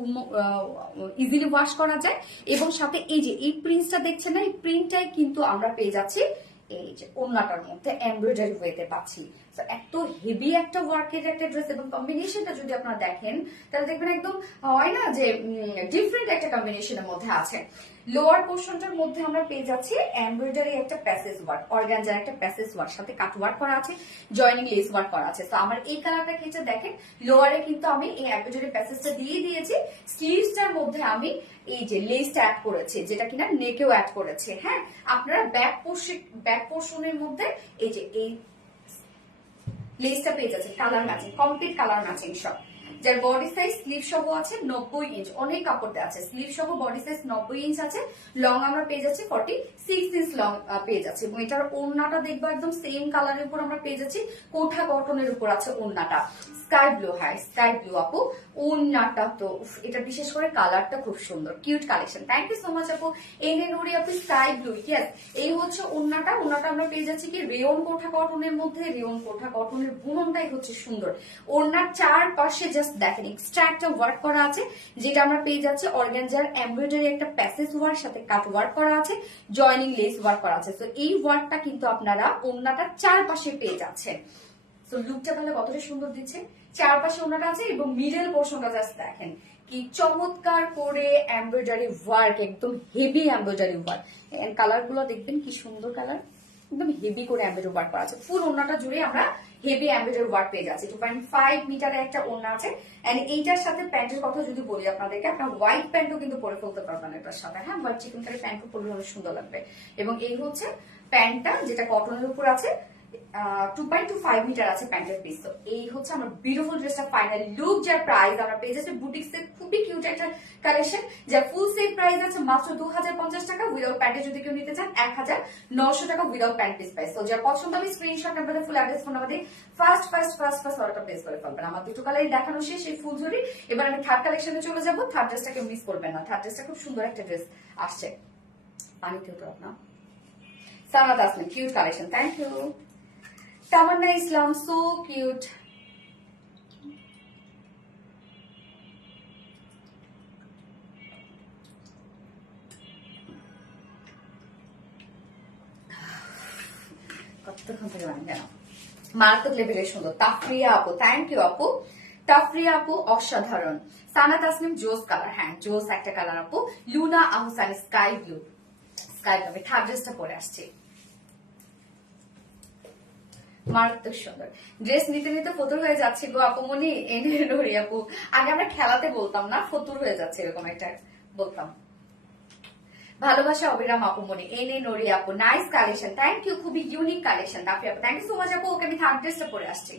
ইজিলি ওয়াশ করা যায়। এবং সাথে এই যে এই প্রিন্টসটা দেখছেন না, এই প্রিন্টটাই কিন্তু আমরা পেয়ে যাচ্ছি এই যে ওড়নাটার মধ্যে এমব্রয়ডারি ওয়েতে পাচ্ছি। তো এত হেভি একটা ওয়ার্কের একটা ড্রেস, এবং কম্বিনেশনটা যদি আপনারা দেখেন তাহলে দেখবেন একদম হয় না যে ডিফারেন্ট একটা কম্বিনেশনের মধ্যে আছে। লোয়ার পোর্শনটার মধ্যে আমরা পেয়ে যাচ্ছি এমব্রয়ডারি একটা প্যাসেজ ওয়ার্ক, অর্গানজার একটা প্যাসেজ ওয়ার্ক, সাথে কাট ওয়ার্ক করা আছে, জয়েনিং লেস ওয়ার্ক করা আছে। তো আমার এই কালারটা ক্ষেত্রে দেখেন, লোয়ারে কিন্তু আমি এই এমব্রয়ডারি প্যাসেজটা দিয়ে দিয়েছি, স্লিভসটার মধ্যে আমি এই যে লেসটা অ্যাড করেছি, যেটা কিনা নেকেও অ্যাড করেছে। হ্যাঁ, আপনারা ব্যাক পোর্শনের মধ্যে এই যে এই লেসটা পেয়ে যাচ্ছেন colour matching, complete colour matching সব। যার বডি সাইজ স্লিভ সহ আছে 90 ইঞ্চ, অনেক কাপড় দেওয়া আছে। স্লিভ সহ বডি সাইজ 90 ইঞ্চ আছে, লং আমরা পেয়ে যাচ্ছি 46 ইঞ্চ লং পেয়ে যাচ্ছি। এবং এটার ওড়নাটা দেখবো একদম সেম কালারের উপর আমরা পেয়ে যাচ্ছি, কোঠা কটনের উপর আছে ওড়নাটা, স্কাই ব্লু। হ্যাঁ স্কাই ব্লু আপু। ওড়নাটা তো এটা বিশেষ করে কালারটা খুব সুন্দর, cute collection. Thank you so much আপু। এনে নুরি আপু, স্কাই ব্লু। ইয়েস, এই হচ্ছে ওড়নাটা। ওড়নাটা আমরা পেয়ে যাচ্ছি কি রেয়ন কোঠা কটনের মধ্যে, রেয়ন কোঠা কটনের বুননটাই হচ্ছে সুন্দর। ওড়নার চারপাশে জাস্ট দেখেন এক্সট্রা একটা ওয়ার্ক করা আছে, যেটা আমরা পেয়ে যাচ্ছি অর্গানজার এমব্রয়ডারি একটা প্যাসেজ ওয়ার্ক, সাথে কাট ওয়ার্ক করা আছে, জয়েনিং লেস ওয়ার্ক করা আছে। তো এই ওয়ার্কটা কিন্তু আপনারা ওড়নাটার চারপাশে পেয়ে যাচ্ছেন। তো লুকটা তাহলে কতটা সুন্দর দিচ্ছে। চারপাশে ওনাটা আছে, এবং মিডল পোর্শনটা জাস্ট দেখেন কি চমৎকার করে এমব্রয়ডারি ওয়ার্ক, একদম হেভি এমব্রয়ডারি ওয়ার্ক। কালার গুলো দেখবেন কি সুন্দর কালার, একদম হেভি করে এমব্রয়ডারি ওয়ার্ক করা আছে। ফুল ওড়নাটা জুড়ে আমরা হেভি এমব্রয়ডারি ওয়ার্ক পেয়ে যাচ্ছি। 2.5 মিটারে একটা ওড়না আছে। এন্ড এইটার সাথে প্যান্টের কথা যদি বলি আপনাদেরকে, আপনার হোয়াইট প্যান্টও কিন্তু পরে ফেলতে পারবেন এটার সাথে। হ্যাঁ, হোয়াইট চিকেন কারি প্যান্টও পরলে অনেক সুন্দর লাগবে। এবং এই হচ্ছে প্যান্টটা, যেটা কটনের উপর আছে, 2.25 মিটার আছে প্যান্টের পিস। তো এই হচ্ছে আমার বিউটিফুল ড্রেসটা ফাইনাল লুক। যার প্রাইস আমরা পেয়ে যাচ্ছি বুটিক্স এর খুবই কিউট একটা কালেকশন, যার ফুল সেট প্রাইস আছে মাত্র 2050 টাকা। উইদাউট প্যান্টে যদি কেউ নিতে চান 1900 টাকা উইদাউট প্যান্ট পিস প্রাইস। তো যার পছন্দ আমি screenshot number, full address, phone number দিয়ে ফার্স্ট অর্ডারটা প্লেস করে ফেলবেন। আমার দুটো কালারই দেখানো শেষ, এই ফুলঝুরি। এবার আমি থার্ড কালেকশনে চলে যাবো। থার্ড ড্রেসটা কেউ মিস করবেন না। থার্ড ড্রেসটা খুব সুন্দর একটা ড্রেস আসছে, পানিতেও তো আপনার Sana Dasmin, cute collection. Thank you Tamanna Islam, so cute. কতক্ষণ থেকে বানি কেন, মারাত্মক লেভেলের সুন্দর। তাফরিয়া আপু, থ্যাংক ইউ আপু। তাফরিয়া আপু অসাধারণ। সানা তাসনিম জোস কালার, হ্যাঁ জোস একটা কালার আপু। Luna Ahsan sky blue, sky blue. Third ড্রেসটা পরে আসছে, মারাত্মক সুন্দর ড্রেস। নিতে নিতে ফতুর হয়ে যাচ্ছে গো আপুমনি। এনে নড়ি আপু, আগে আমরা খেলাতে বলতাম না, ফতুর হয়ে যাচ্ছে এরকম একটা বলতাম। ভালোবাসা অবিরাম আপুমনি, এনে নড়ি আপু। Nice collection, thank you. খুবই ইউনিক কালেকশন। তাফরি আপু, থ্যাংক ইউ সো মাচ আপু। ওকে, আমি থার্ড ড্রেসটা পরে আসছি।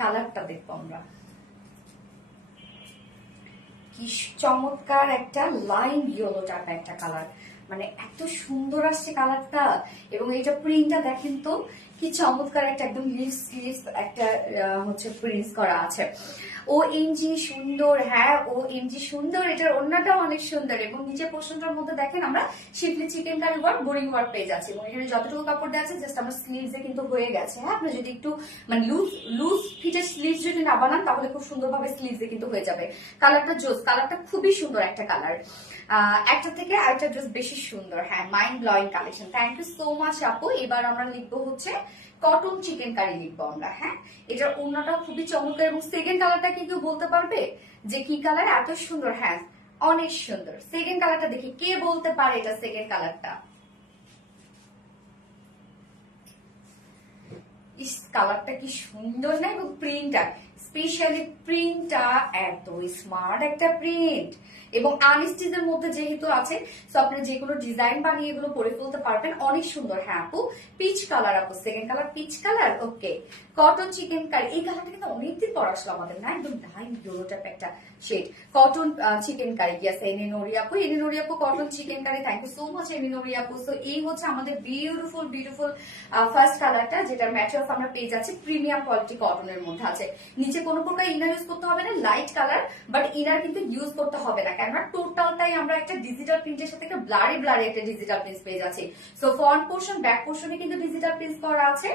কালারটা দেখবো আমরা, কি চমৎকার একটা লাইম ইয়েলো টাইপ একটা কালার, মানে এত সুন্দর আসছে কালারটা। এবং এইটা প্রিন্টটা দেখেন তো কি চমৎকার একটা একদম লিভস একটা হচ্ছে প্রিন্ট করা আছে। ও এমজি সুন্দর, হ্যাঁ ও এমজি সুন্দর, এটার ওড়নাটাও অনেক সুন্দর। এবং নিচে পোর্শনটার মধ্যে দেখেন আমরা schiffli chikankari work, boring work পেয়ে যাচ্ছি। এবং এখানে যতটুকু কাপড় দেওয়া আছে জাস্ট আমার স্লিভসে কিন্তু হয়ে গেছে। হ্যাঁ, আপনি যদি একটু মানে লুজ ফিটের স্লিভস যদি না বানান তাহলে খুব সুন্দরভাবে স্লিভসে কিন্তু হয়ে যাবে। কালারটা জোস, কালারটা খুবই সুন্দর একটা কালার। একটা থেকে আরেকটা ড্রেস বেশি সুন্দর। হ্যাঁ, mind blowing collection. Thank you so much আপু। এবার আমরা লিখবো হচ্ছে কটন চিকেন কারি লিখবো আমরা। হ্যাঁ, এটার ওড়নাটা খুবই চমৎকার। এবং সেকেন্ড কালারটা কি কেউ বলতে পারবে যে কি কালার? এত সুন্দর, হ্যাঁ অনেক সুন্দর। সেকেন্ড কালারটা দেখি কে বলতে পারে এটা সেকেন্ড কালারটা? ইস, কালারটা কি সুন্দর না? এবং প্রিন্টটা, স্পেশালি প্রিন্টটা এত স্মার্ট একটা প্রিন্ট। এবং আনস্টিচের মধ্যে যেহেতু আছে, সো আপনি যে কোনো ডিজাইন বানিয়ে এগুলো পরে ফেলতে পারবেন। অনেক সুন্দর। হ্যাঁ আপু, পিচ কালার আপু, second colour peach colour. Okay, cotton chicken curry, এই কালারটা কিন্তু অনেকদিন পর আসলো আমাদের না, একদম লাইম ইয়েলো টাইপ একটা শেড। Cotton chicken curry, yes Ani Nori আপু, এনি নোরি আপু cotton chicken curry. Thank you so much Ani Nori আপু। সো এই হচ্ছে আমাদের বিউটিফুল বিউটিফুল ফার্স্ট কালারটা, যেটার ম্যাটেরিয়ালস আমরা পেয়ে যাচ্ছি প্রিমিয়াম কোয়ালিটি কটনের মধ্যে আছে। নিচে কোনো প্রকার ইনার ইউজ করতে হবে না, লাইট কালার, বাট ইনার কিন্তু ইউজ করতে হবে না, কেননা টোটালটাই আমরা একটা ডিজিটাল প্রিন্টের সাথে একটা ব্লারি একটা ডিজিটাল প্রিন্ট পেয়ে যাচ্ছি। সো ফ্রন্ট পোর্শন ব্যাক পোর্শনে কিন্তু ডিজিটাল প্রিন্ট করা আছে।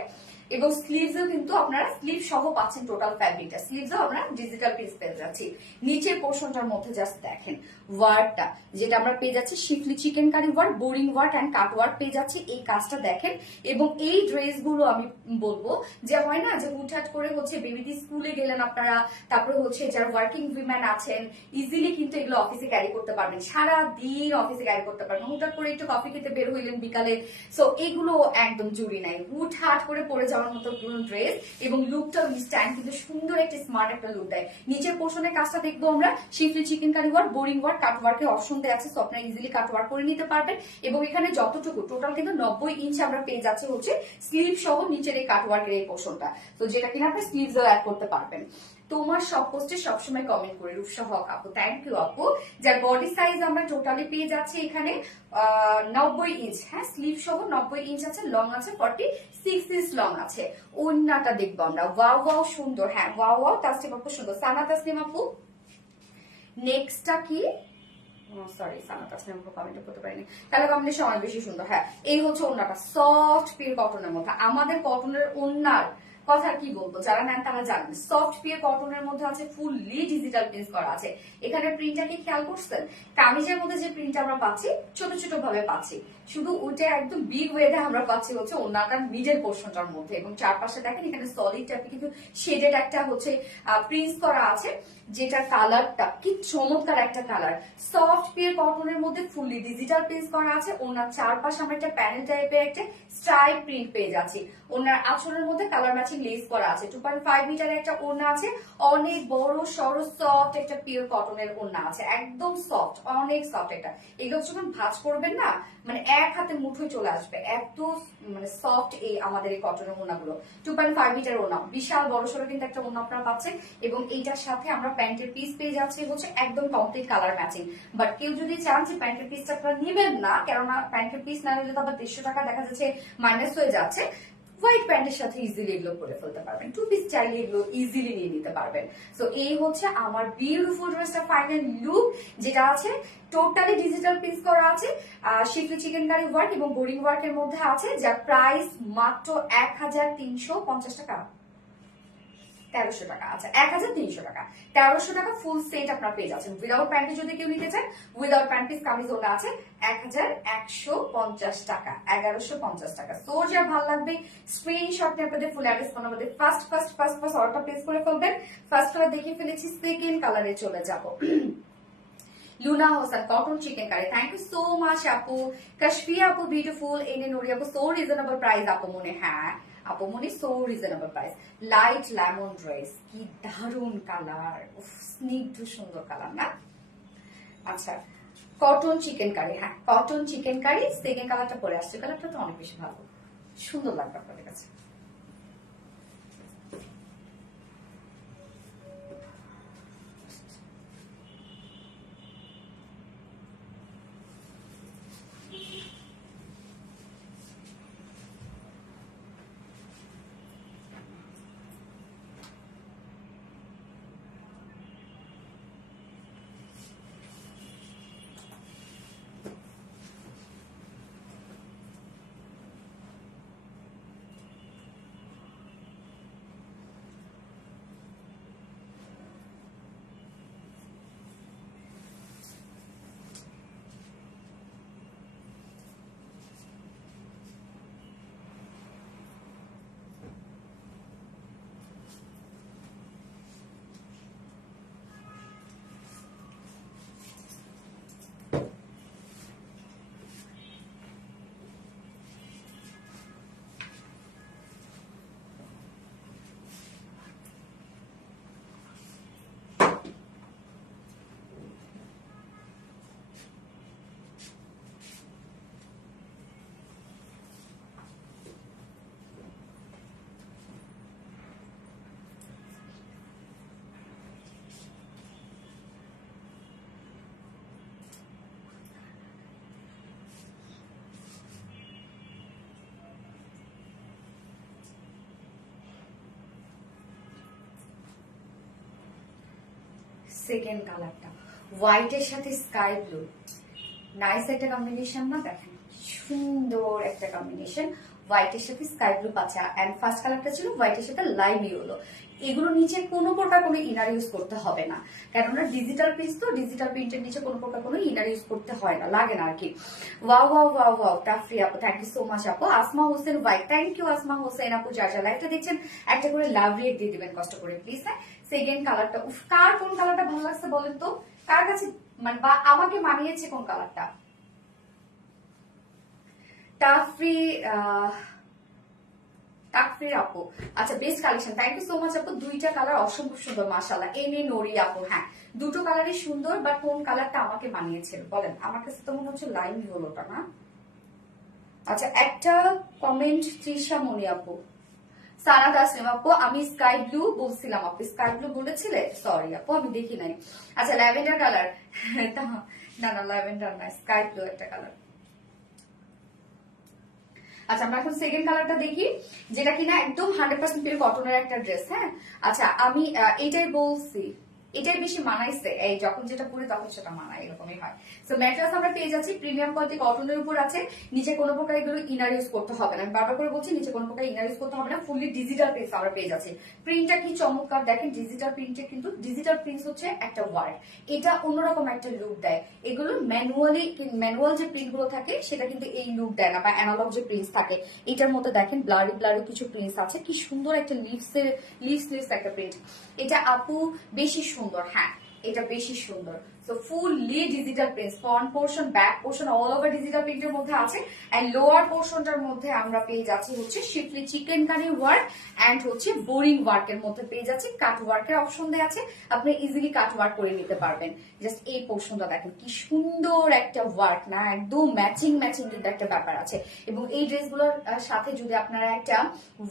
এবং স্লিভসও কিন্তু আপনারা স্লিভ সহ পাচ্ছেন টোটাল ফ্যাব্রিকটা, স্লিভসও আমরা ডিজিটাল পিস পেয়ে যাচ্ছি। নিচের পোর্শনটার মধ্যে জাস্ট দেখেন ওয়ার্কটা, যেটা আমরা পেয়ে যাচ্ছি schiffli chikankari work, boring work and cut work পেয়ে যাচ্ছি। এই কাজটা দেখেন। এবং এই ড্রেসগুলো আমি বলবো যে হয় না যে হুটহাট করে হচ্ছে বেবিটি স্কুলে গেলেন আপনারা, তারপরে হচ্ছে যারা ওয়ার্কিং উইমেন আছেন ইজিলি কিন্তু এগুলো অফিসে ক্যারি করতে পারবেন, সারা দিন অফিসে ক্যারি করতে পারবেন। হুটহাট করে একটু কফি খেতে বের হইলেন বিকালে, সো এগুলো একদম জরুরি নাই, হুটহাট করে পরে যাওয়ার মতো ড্রেস। এবং লুকটা স্ট্যান্ড কিন্তু সুন্দর একটা স্মার্ট একটা লুক দেয়। নিচের পোর্শনের কাজটা দেখবো আমরা schiffli chikankari work, boring work, cut ওয়ার্কের অপশন দেওয়া আছে, সো আপনারা ইজিলি কাট ওয়ার্ক করে নিতে পারবেন। এবং এখানে যতটুকু টোটাল কিন্তু 90 ইঞ্চ আমরা পেয়ে যাচ্ছি হচ্ছে স্লিভ সহ নিচের এই কাট ওয়ার্কের এই পোর্শনটা, তো যেটা কিনা আপনি স্লিভসও অ্যাড করতে পারবেন। তোমার সব পোস্টে সবসময় কমেন্ট করি রূপসা হক আপু, থ্যাংক ইউ আপু। যার বডি সাইজ আমরা টোটালি পেয়ে যাচ্ছি এখানে 90 ইঞ্চ। হ্যাঁ, স্লিভ সহ 90 ইঞ্চ আছে, লং আছে 46 ইঞ্চ লং আছে। ওন্নাটা দেখবো আমরা, ওয়াও ওয়াও সুন্দর। হ্যাঁ ওয়াও ওয়াও, তাসলিম আপু সুন্দর। সানা তাসলিম আপু নেক্সটটা কি? সরি সানা তাসলিম আপু কমেন্ট করতে পারিনি, তাহলে কম্বিনেশন অনেক বেশি সুন্দর। হ্যাঁ, এই হচ্ছে ওন্নাটা সফট পিওর কটনের মধ্যে। আমাদের কটনের ওন্নার কথা কি বলবো, যারা নেন তারা জানেন সফট পিওর কটনের মধ্যে আছে, ফুললি ডিজিটাল প্রিন্ট করা আছে। এখানে প্রিন্টটা কি খেয়াল করছেন? কামিজের মধ্যে যে প্রিন্ট আমরা পাচ্ছি ছোট ছোট ভাবে পাচ্ছি, শুধু ওইটা একদম বিগ ওয়েতে আমরা পাচ্ছি হচ্ছে ওনাটার মিডল পোর্শনটার মধ্যে। এবং চারপাশে দেখেন এখানে সলিড টাইপের কিন্তু শেডেড একটা হচ্ছে প্রিন্ট করা আছে, যেটা কালারটা কি চমৎকার একটা কালার। সফট পিওর কটনের মধ্যে ফুললি ডিজিটাল প্রিন্ট করা আছে। ওনার চারপাশে আমরা একটা প্যানেল টাইপের একটা স্ট্রাইপ প্রিন্ট পেয়ে যাচ্ছি। ওনার আঁচলের মধ্যে কালার ম্যাচিং লেস করা আছে। 2.5 মিটারের একটা ওড়না আছে, অনেক বড় সরো সফট একটা পিওর কটনের ওড়না আছে, একদম সফট, অনেক সফট একটা। এগুলো যখন ভাঁজ করবেন না মানে এক হাতে মুঠোয় চলে আসবে, এত মানে সফট এই আমাদের এই কটনের ওড়নাগুলো। 2.5 মিটার ওড়না, বিশাল বড় সড়ো কিন্তু একটা ওড়না আপনারা পাচ্ছেন। এবং এইটার সাথে আমরা প্যান্টের পিস পেয়ে যাচ্ছি হচ্ছে একদম কমপ্লিট কালার ম্যাচিং। বাট কেউ যদি চান যে প্যান্টের পিসটা আপনারা নিবেন না, কেননা প্যান্টের পিস না হলে তো আবার 150 টাকা দেখা যাচ্ছে মাইনাস হয়ে যাচ্ছে, হোয়াইট প্যান্টের সাথে ইজিলি এগুলো পরে ফেলতে পারবেন, টু পিস চাইলে এগুলো ইজিলি নিয়ে নিতে পারবেন। সো এই হচ্ছে আমার বিউটিফুল ড্রেসটা ফাইনাল লুক, যেটা আছে টোটালি ডিজিটাল প্রিন্ট করা আছে, শিফলি চিকেন কারি ওয়ার্ক এবং বোরিং ওয়ার্কের মধ্যে আছে, যার প্রাইস মাত্র 1350 টাকা, 1300 টাকা। আচ্ছা 1300 টাকা, 1300 টাকা ফুল সেট আপনারা পেয়ে যাচ্ছেন। উইদাউট প্যান্টি যদি কেউ নিতে চান, উইদাউট প্যান্ট পিস কামিজ ওটা আছে 1150 টাকা, 1150 টাকা। সো যা ভালো লাগবে স্ক্রিনশট নিয়ে আপনাদের ফুল অ্যাড্রেস ফোন আমাদের ফার্স্ট অর্ডারটা প্লেস করে ফেলবেন। ফার্স্ট কালার দেখিয়ে ফেলেছি, সেকেন্ড কালারে চলে যাব। Luna Hossain cotton chicken curry, thank you so much আপু। কাশফিয়া আপু বিউটিফুল, এনে নোরি আপু সো রিজনেবল প্রাইস আপু মনে, হ্যাঁ আপু মনে so reasonable price. Light lemon dress, কি দারুন কালার, স্নিগ্ধ সুন্দর কালার না? আচ্ছা কটন চিকেন কারি, হ্যাঁ কটন চিকেন কারি সেকেন্ড কালারটা পরে আসছে, কালারটা তো অনেক বেশি ভালো, সুন্দর লাগবে আপনাদের কাছে। সেকেন্ড কালারটা হোয়াইটের সাথে স্কাই ব্লু, নাইস একটা কম্বিনেশন না? দেখেন সুন্দর একটা কম্বিনেশন, হোয়াইটের সাথে স্কাই ব্লু পাচ্ছা। এন্ড ফার্স্ট কালারটা ছিল হোয়াইটের সাথে লাইম ইয়েলো। এগুলো নিচে কোনো প্রকার কোনো ইনার ইউজ করতে হবে না, কেননা ডিজিটাল প্রিন্ট তো, ডিজিটাল প্রিন্টের নিচে কোনো প্রকার কোনো ইনার ইউজ করতে হয় না, লাগে না আর কি। Wow wow wow wow, Tafri আপু থ্যাংক ইউ সো মাচ আপু। Asma Hossain white, thank you Asma Hossain আপু। যার যা লাইভটা দেখছেন একটা করে লাভ রিয়েক্ট দিয়ে দিবেন কষ্ট করে প্লিজ। হ্যাঁ, সেকেন্ড কালারটা, উফ, কার কোন কালারটা ভালো লাগছে বলেন তো, কার কাছে মানে বা আমাকে মানিয়েছে কোন কালারটা? টাফরি টাকফির আপু, আচ্ছা best collection, thank you so much আপু। দুইটা কালার অসম্ভব সুন্দর মাশাআল্লাহ। এনে নরি আপু, হ্যাঁ দুটো কালারই সুন্দর, বাট কোন কালারটা আমাকে মানিয়েছে বলেন? আমার কাছে তো মনে হচ্ছে লাইম হলোটা না। আচ্ছা একটা কমেন্ট তৃষা মনি আপু, সারা তাসলিম আপু, আমি স্কাই ব্লু বলছিলাম, আপু স্কাই ব্লু বলেছিলে, সরি আপু আমি দেখি নাই। আচ্ছা ল্যাভেন্ডার কালার, না না ল্যাভেন্ডার না, স্কাই ব্লু একটা কালার। আচ্ছা আমরা এখন সেকেন্ড কালারটা দেখি, যেটা কিনা একদম 100% পিওর কটনের একটা ড্রেস। হ্যাঁ আচ্ছা আমি এটাই বলছি, এটাই বেশি মানাইছে, এই যখন যেটা পরে তখন সেটা মানায়, এরকমই হয়। সো ম্যাট্রেস আমরা পেয়ে যাচ্ছি প্রিমিয়াম কোয়ালিটি কটনের উপর আছে, নিচে কোনো প্রকার এগুলো ইনার ইউজ করতে হবে না, আমি বারবার করে বলছি নিচে কোনো প্রকার ইনার ইউজ করতে হবে না, ফুললি ডিজিটাল প্রিন্ট আমরা পেয়ে যাচ্ছি। প্রিন্টটা কি চমৎকার দেখেন, ডিজিটাল প্রিন্টে কিন্তু ডিজিটাল প্রিন্ট হচ্ছে একটা ওয়ার্ড, এটা অন্যরকম একটা লুক দেয়। এগুলো ম্যানুয়াল যে প্রিন্ট গুলো থাকে সেটা কিন্তু এই লুক দেয় না, বা অ্যানালগ যে প্রিন্টস থাকে এটার মধ্যে দেখেন ব্লারি ব্লারি কিছু প্রিন্টস আছে, কি সুন্দর একটা লিভস একটা প্রিন্ট। এটা আপু বেশি সুন্দর, হ্যাঁ এটা বেশি সুন্দর। So fully digital print, front portion back portion all over digital প্রিন্টের মধ্যে আছে। এন্ড লোয়ার পোর্শনটার মধ্যে আমরা পেয়ে যাচ্ছি হচ্ছে শিফলি চিকেন কারি ওয়ার্ক এন্ড হচ্ছে বোরিং ওয়ার্কের মধ্যে পেয়ে যাচ্ছি, কাট ওয়ার্কের অপশন দেওয়া আছে, আপনি ইজিলি কাট ওয়ার্ক করে নিতে পারবেন। জাস্ট এই পোর্শনটা দেখেন কি সুন্দর একটা ওয়ার্ক না, একদম ম্যাচিং কিন্তু একটা ব্যাপার আছে। এবং এই ড্রেসগুলোর সাথে যদি আপনারা একটা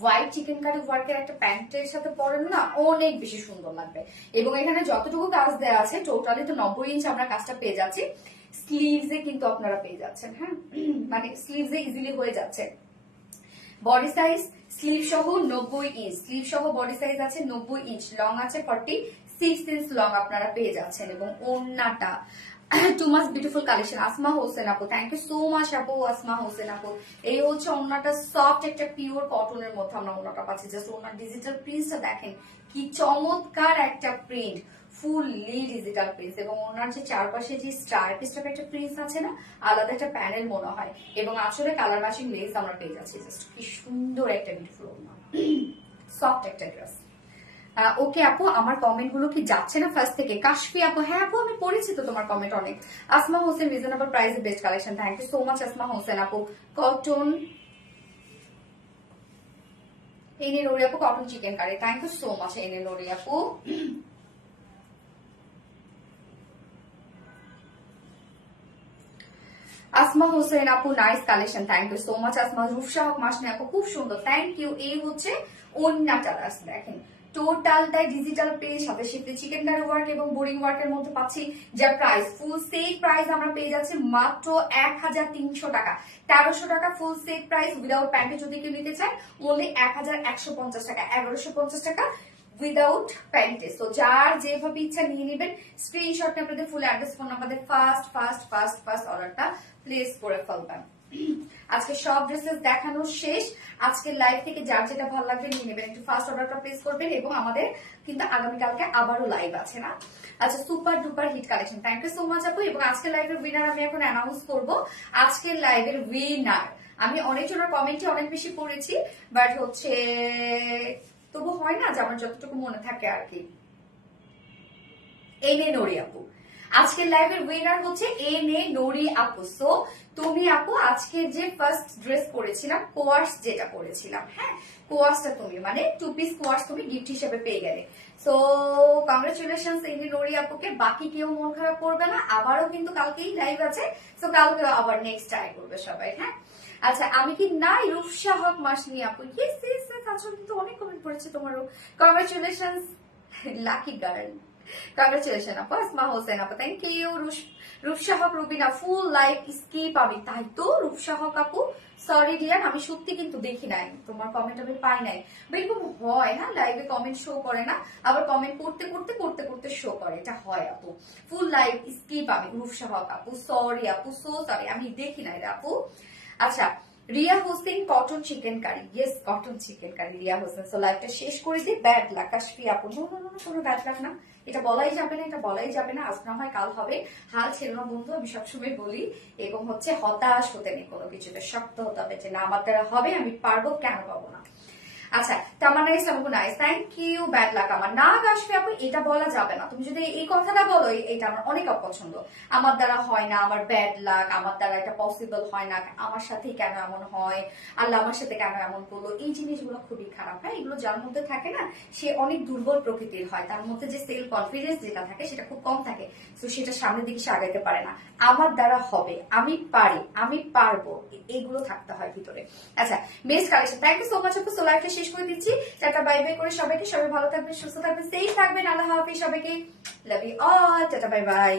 হোয়াইট চিকেন কারি ওয়ার্কের একটা প্যান্টের সাথে পরেন না, অনেক বেশি সুন্দর লাগবে। এবং এখানে যতটুকু কাজ দেওয়া আছে টোটালি তো 90 ইঞ্চ আমরা কাজটা পেয়ে যাচ্ছি। স্লিভসে কিন্তু আপনারা পেয়ে যাচ্ছেন, হ্যাঁ মানে স্লিভসে ইজিলি হয়ে যাচ্ছে। বডি সাইজ স্লিভ সহ 90 ইঞ্চ, স্লিভ সহ বডি সাইজ আছে 90 ইঞ্চ, লং আছে 46 ইঞ্চ লং আপনারা পেয়ে যাচ্ছেন। এবং ওড়নাটা too much beautiful collection. Asma Hossain আপু, থ্যাংক ইউ সো মাচ আপু। আসমা হোসেন আপু, এই হচ্ছে ওড়নাটা, সফট একটা পিওর কটনের মধ্যে আমরা ওড়নাটা পাচ্ছি। জাস্ট ওড়নার ডিজিটাল প্রিন্টটা দেখেন কি চমৎকার একটা প্রিন্ট, ফুললি ডিজিটাল প্রিন্ট। এবং ওনার যে চারপাশে যে স্টার পিসটা একটা প্রিন্ট আছে না, আলাদা একটা প্যানেল মনে হয়। এবং আসলে কালার ম্যাচিং লেস আমরা পেয়ে যাচ্ছি, জাস্ট কি সুন্দর একটা বিউটিফুল ওড়না, সফট একটা ড্রেস। ওকে আপু, আমার কমেন্ট গুলো কি যাচ্ছে না ফার্স্ট থেকে? কাশফি আপু, হ্যাঁ আপু আমি পড়েছি তো তোমার কমেন্ট অনেক। আসমা হোসেন, রিজনেবল প্রাইসে best collection, thank you so much Asma Hossain আপু। কটন এনে নোরি আপু, cotton chicken curry, thank you so much Ani Nori আপু। আসমা হোসেন আপু, nice collection, thank you so much Asma. Rupsa Haque মাসনে আপু, খুব সুন্দর, থ্যাংক ইউ। এই হচ্ছে ওন্নাটা দেখেন, টোটালটাই ডিজিটাল পেজ, সাথে সাথে চিকেন কারি ওয়ার্ক এবং বোরিং ওয়ার্কের মধ্যে পাচ্ছি। যার প্রাইস ফুল সেট প্রাইস আমরা পেয়ে যাচ্ছি মাত্র 1300 টাকা। 1300 টাকা ফুল সেট প্রাইস, উইদাউট প্যান্টে যদি কেউ নিতে চায় ওনলি 1150 টাকা, 1150 টাকা উইদাউট প্যান্টে। তো যার যেভাবে ইচ্ছা নিয়ে নেবেন, স্ক্রিনশট আপনাদের full address phone number first অর্ডারটা প্লেস করে ফেলবেন। আজকে সব ড্রেসেস দেখানো শেষ, আজকের লাইভ থেকে যার যেটা ভালো লাগবে নিয়ে নেবেন, একটু ফার্স্ট অর্ডারটা প্লেস করবেন। এবং আমাদের কিন্তু আগামীকালকে আবারও লাইভ আছে না। আচ্ছা super duper hit collection, thank you so much আপু। এবং আজকের লাইভের উইনার আমি এখন অ্যানাউন্স করবো। আজকের লাইভের উইনার আমি অনেকজনের কমেন্টে অনেক বেশি পড়েছি, বাট হচ্ছে তবু হয় না যে আমার যতটুকু মনে থাকে আর কি। এনে নরি আপু, আজকের লাইভের উইনার হচ্ছে এনে নরি আপু। সো তুমি আপু আজকে যে ফার্স্ট ড্রেস পরেছিলাম, কোয়ার্স যেটা পরেছিলাম, হ্যাঁ কোয়ার্সটা তুমি মানে 2 পিস কোয়ার্স তুমি গিফট হিসেবে পেয়ে গেলে। সো কংগ্রেচুলেশন এনে নরি আপুকে। বাকি কেউ মন খারাপ করবে না, আবারও কিন্তু কালকেই লাইভ আছে। সো কালকে আবার নেক্সট ট্রাই করবে সবাই, হ্যাঁ। আচ্ছা আমি কি নাই রূপসা হক মাসনি আপু, ইয়েস ইয়েস আসলে কিন্তু অনেক কমেন্ট পড়েছে তোমারও। কংগ্রেচুলেশন লাকি গার্ল, কংগ্রেচুলেশন আপু। আসমা হোসেন আপু, thank you. Rupsa Haque Rubina, full live skip আমি, তাই তো রূপসা হক আপু সরি ডিয়ার, আমি সত্যি কিন্তু দেখি নাই, তোমার কমেন্ট আমি পাই নাই। এরকম হয়, হ্যাঁ, লাইভে কমেন্ট শো করে না, আবার কমেন্ট করতে করতে করতে করতে শো করে, এটা হয় আপু। ফুল লাইভ স্কিপ আমি রূপসা হক আপু, সরি আপু, সো সরি, আমি দেখি নাই রে আপু। আচ্ছা, Riya Hossain cotton chicken curry, yes cotton chicken curry Riya Hossain. So লাইভটা শেষ করে দিই। ব্যাড লাক কাশফি আপু, নো নো নো, কোনো ব্যাড লাক না, এটা বলাই যাবে না, এটা বলাই যাবে না, আজ না হয় কাল হবে, হাল ছেড়ে না বন্ধু, আমি সবসময় বলি। এবং হচ্ছে হতাশ হতে নেই কোনো কিছুতে, শক্ত হতে হবে যে না আমার দ্বারা হবে, আমি পারবো, কেন পাবো না। আচ্ছা, Tamanna Islam nice, thank you. Bad luck আমার না কাশফি আপু, এটা বলা যাবে না, তুমি যদি এই কথাটা বলো, এটা আমার অনেক অপছন্দ। আমার দ্বারা হয় না, আমার ব্যাড লাক, আমার দ্বারা এটা পসিবল হয় না, আমার সাথে কেন এমন হয়, আল্লাহ আমার সাথে কেন এমন করলো, এই জিনিসগুলো খুবই খারাপ। হ্যাঁ, এগুলো যার মধ্যে থাকে না, সে অনেক দুর্বল প্রকৃতির হয়, তার মধ্যে যে সেলফ কনফিডেন্স যেটা থাকে সেটা খুব কম থাকে, তো সেটা সামনের দিকে সে আগাইতে পারে না। আমার দ্বারা হবে, আমি পারি, আমি পারবো, এইগুলো থাকতে হয় ভিতরে। আচ্ছা, best collection, thank you so much আপু। সো লাইভটা শেষ করে দিচ্ছি, টাটা বাই বাই করে সবাইকে, সবাই ভালো থাকবেন, সুস্থ থাকবেন, সেফ থাকবেন, আল্লাহ হাফিজ সবাইকে, love you all, tata bye by.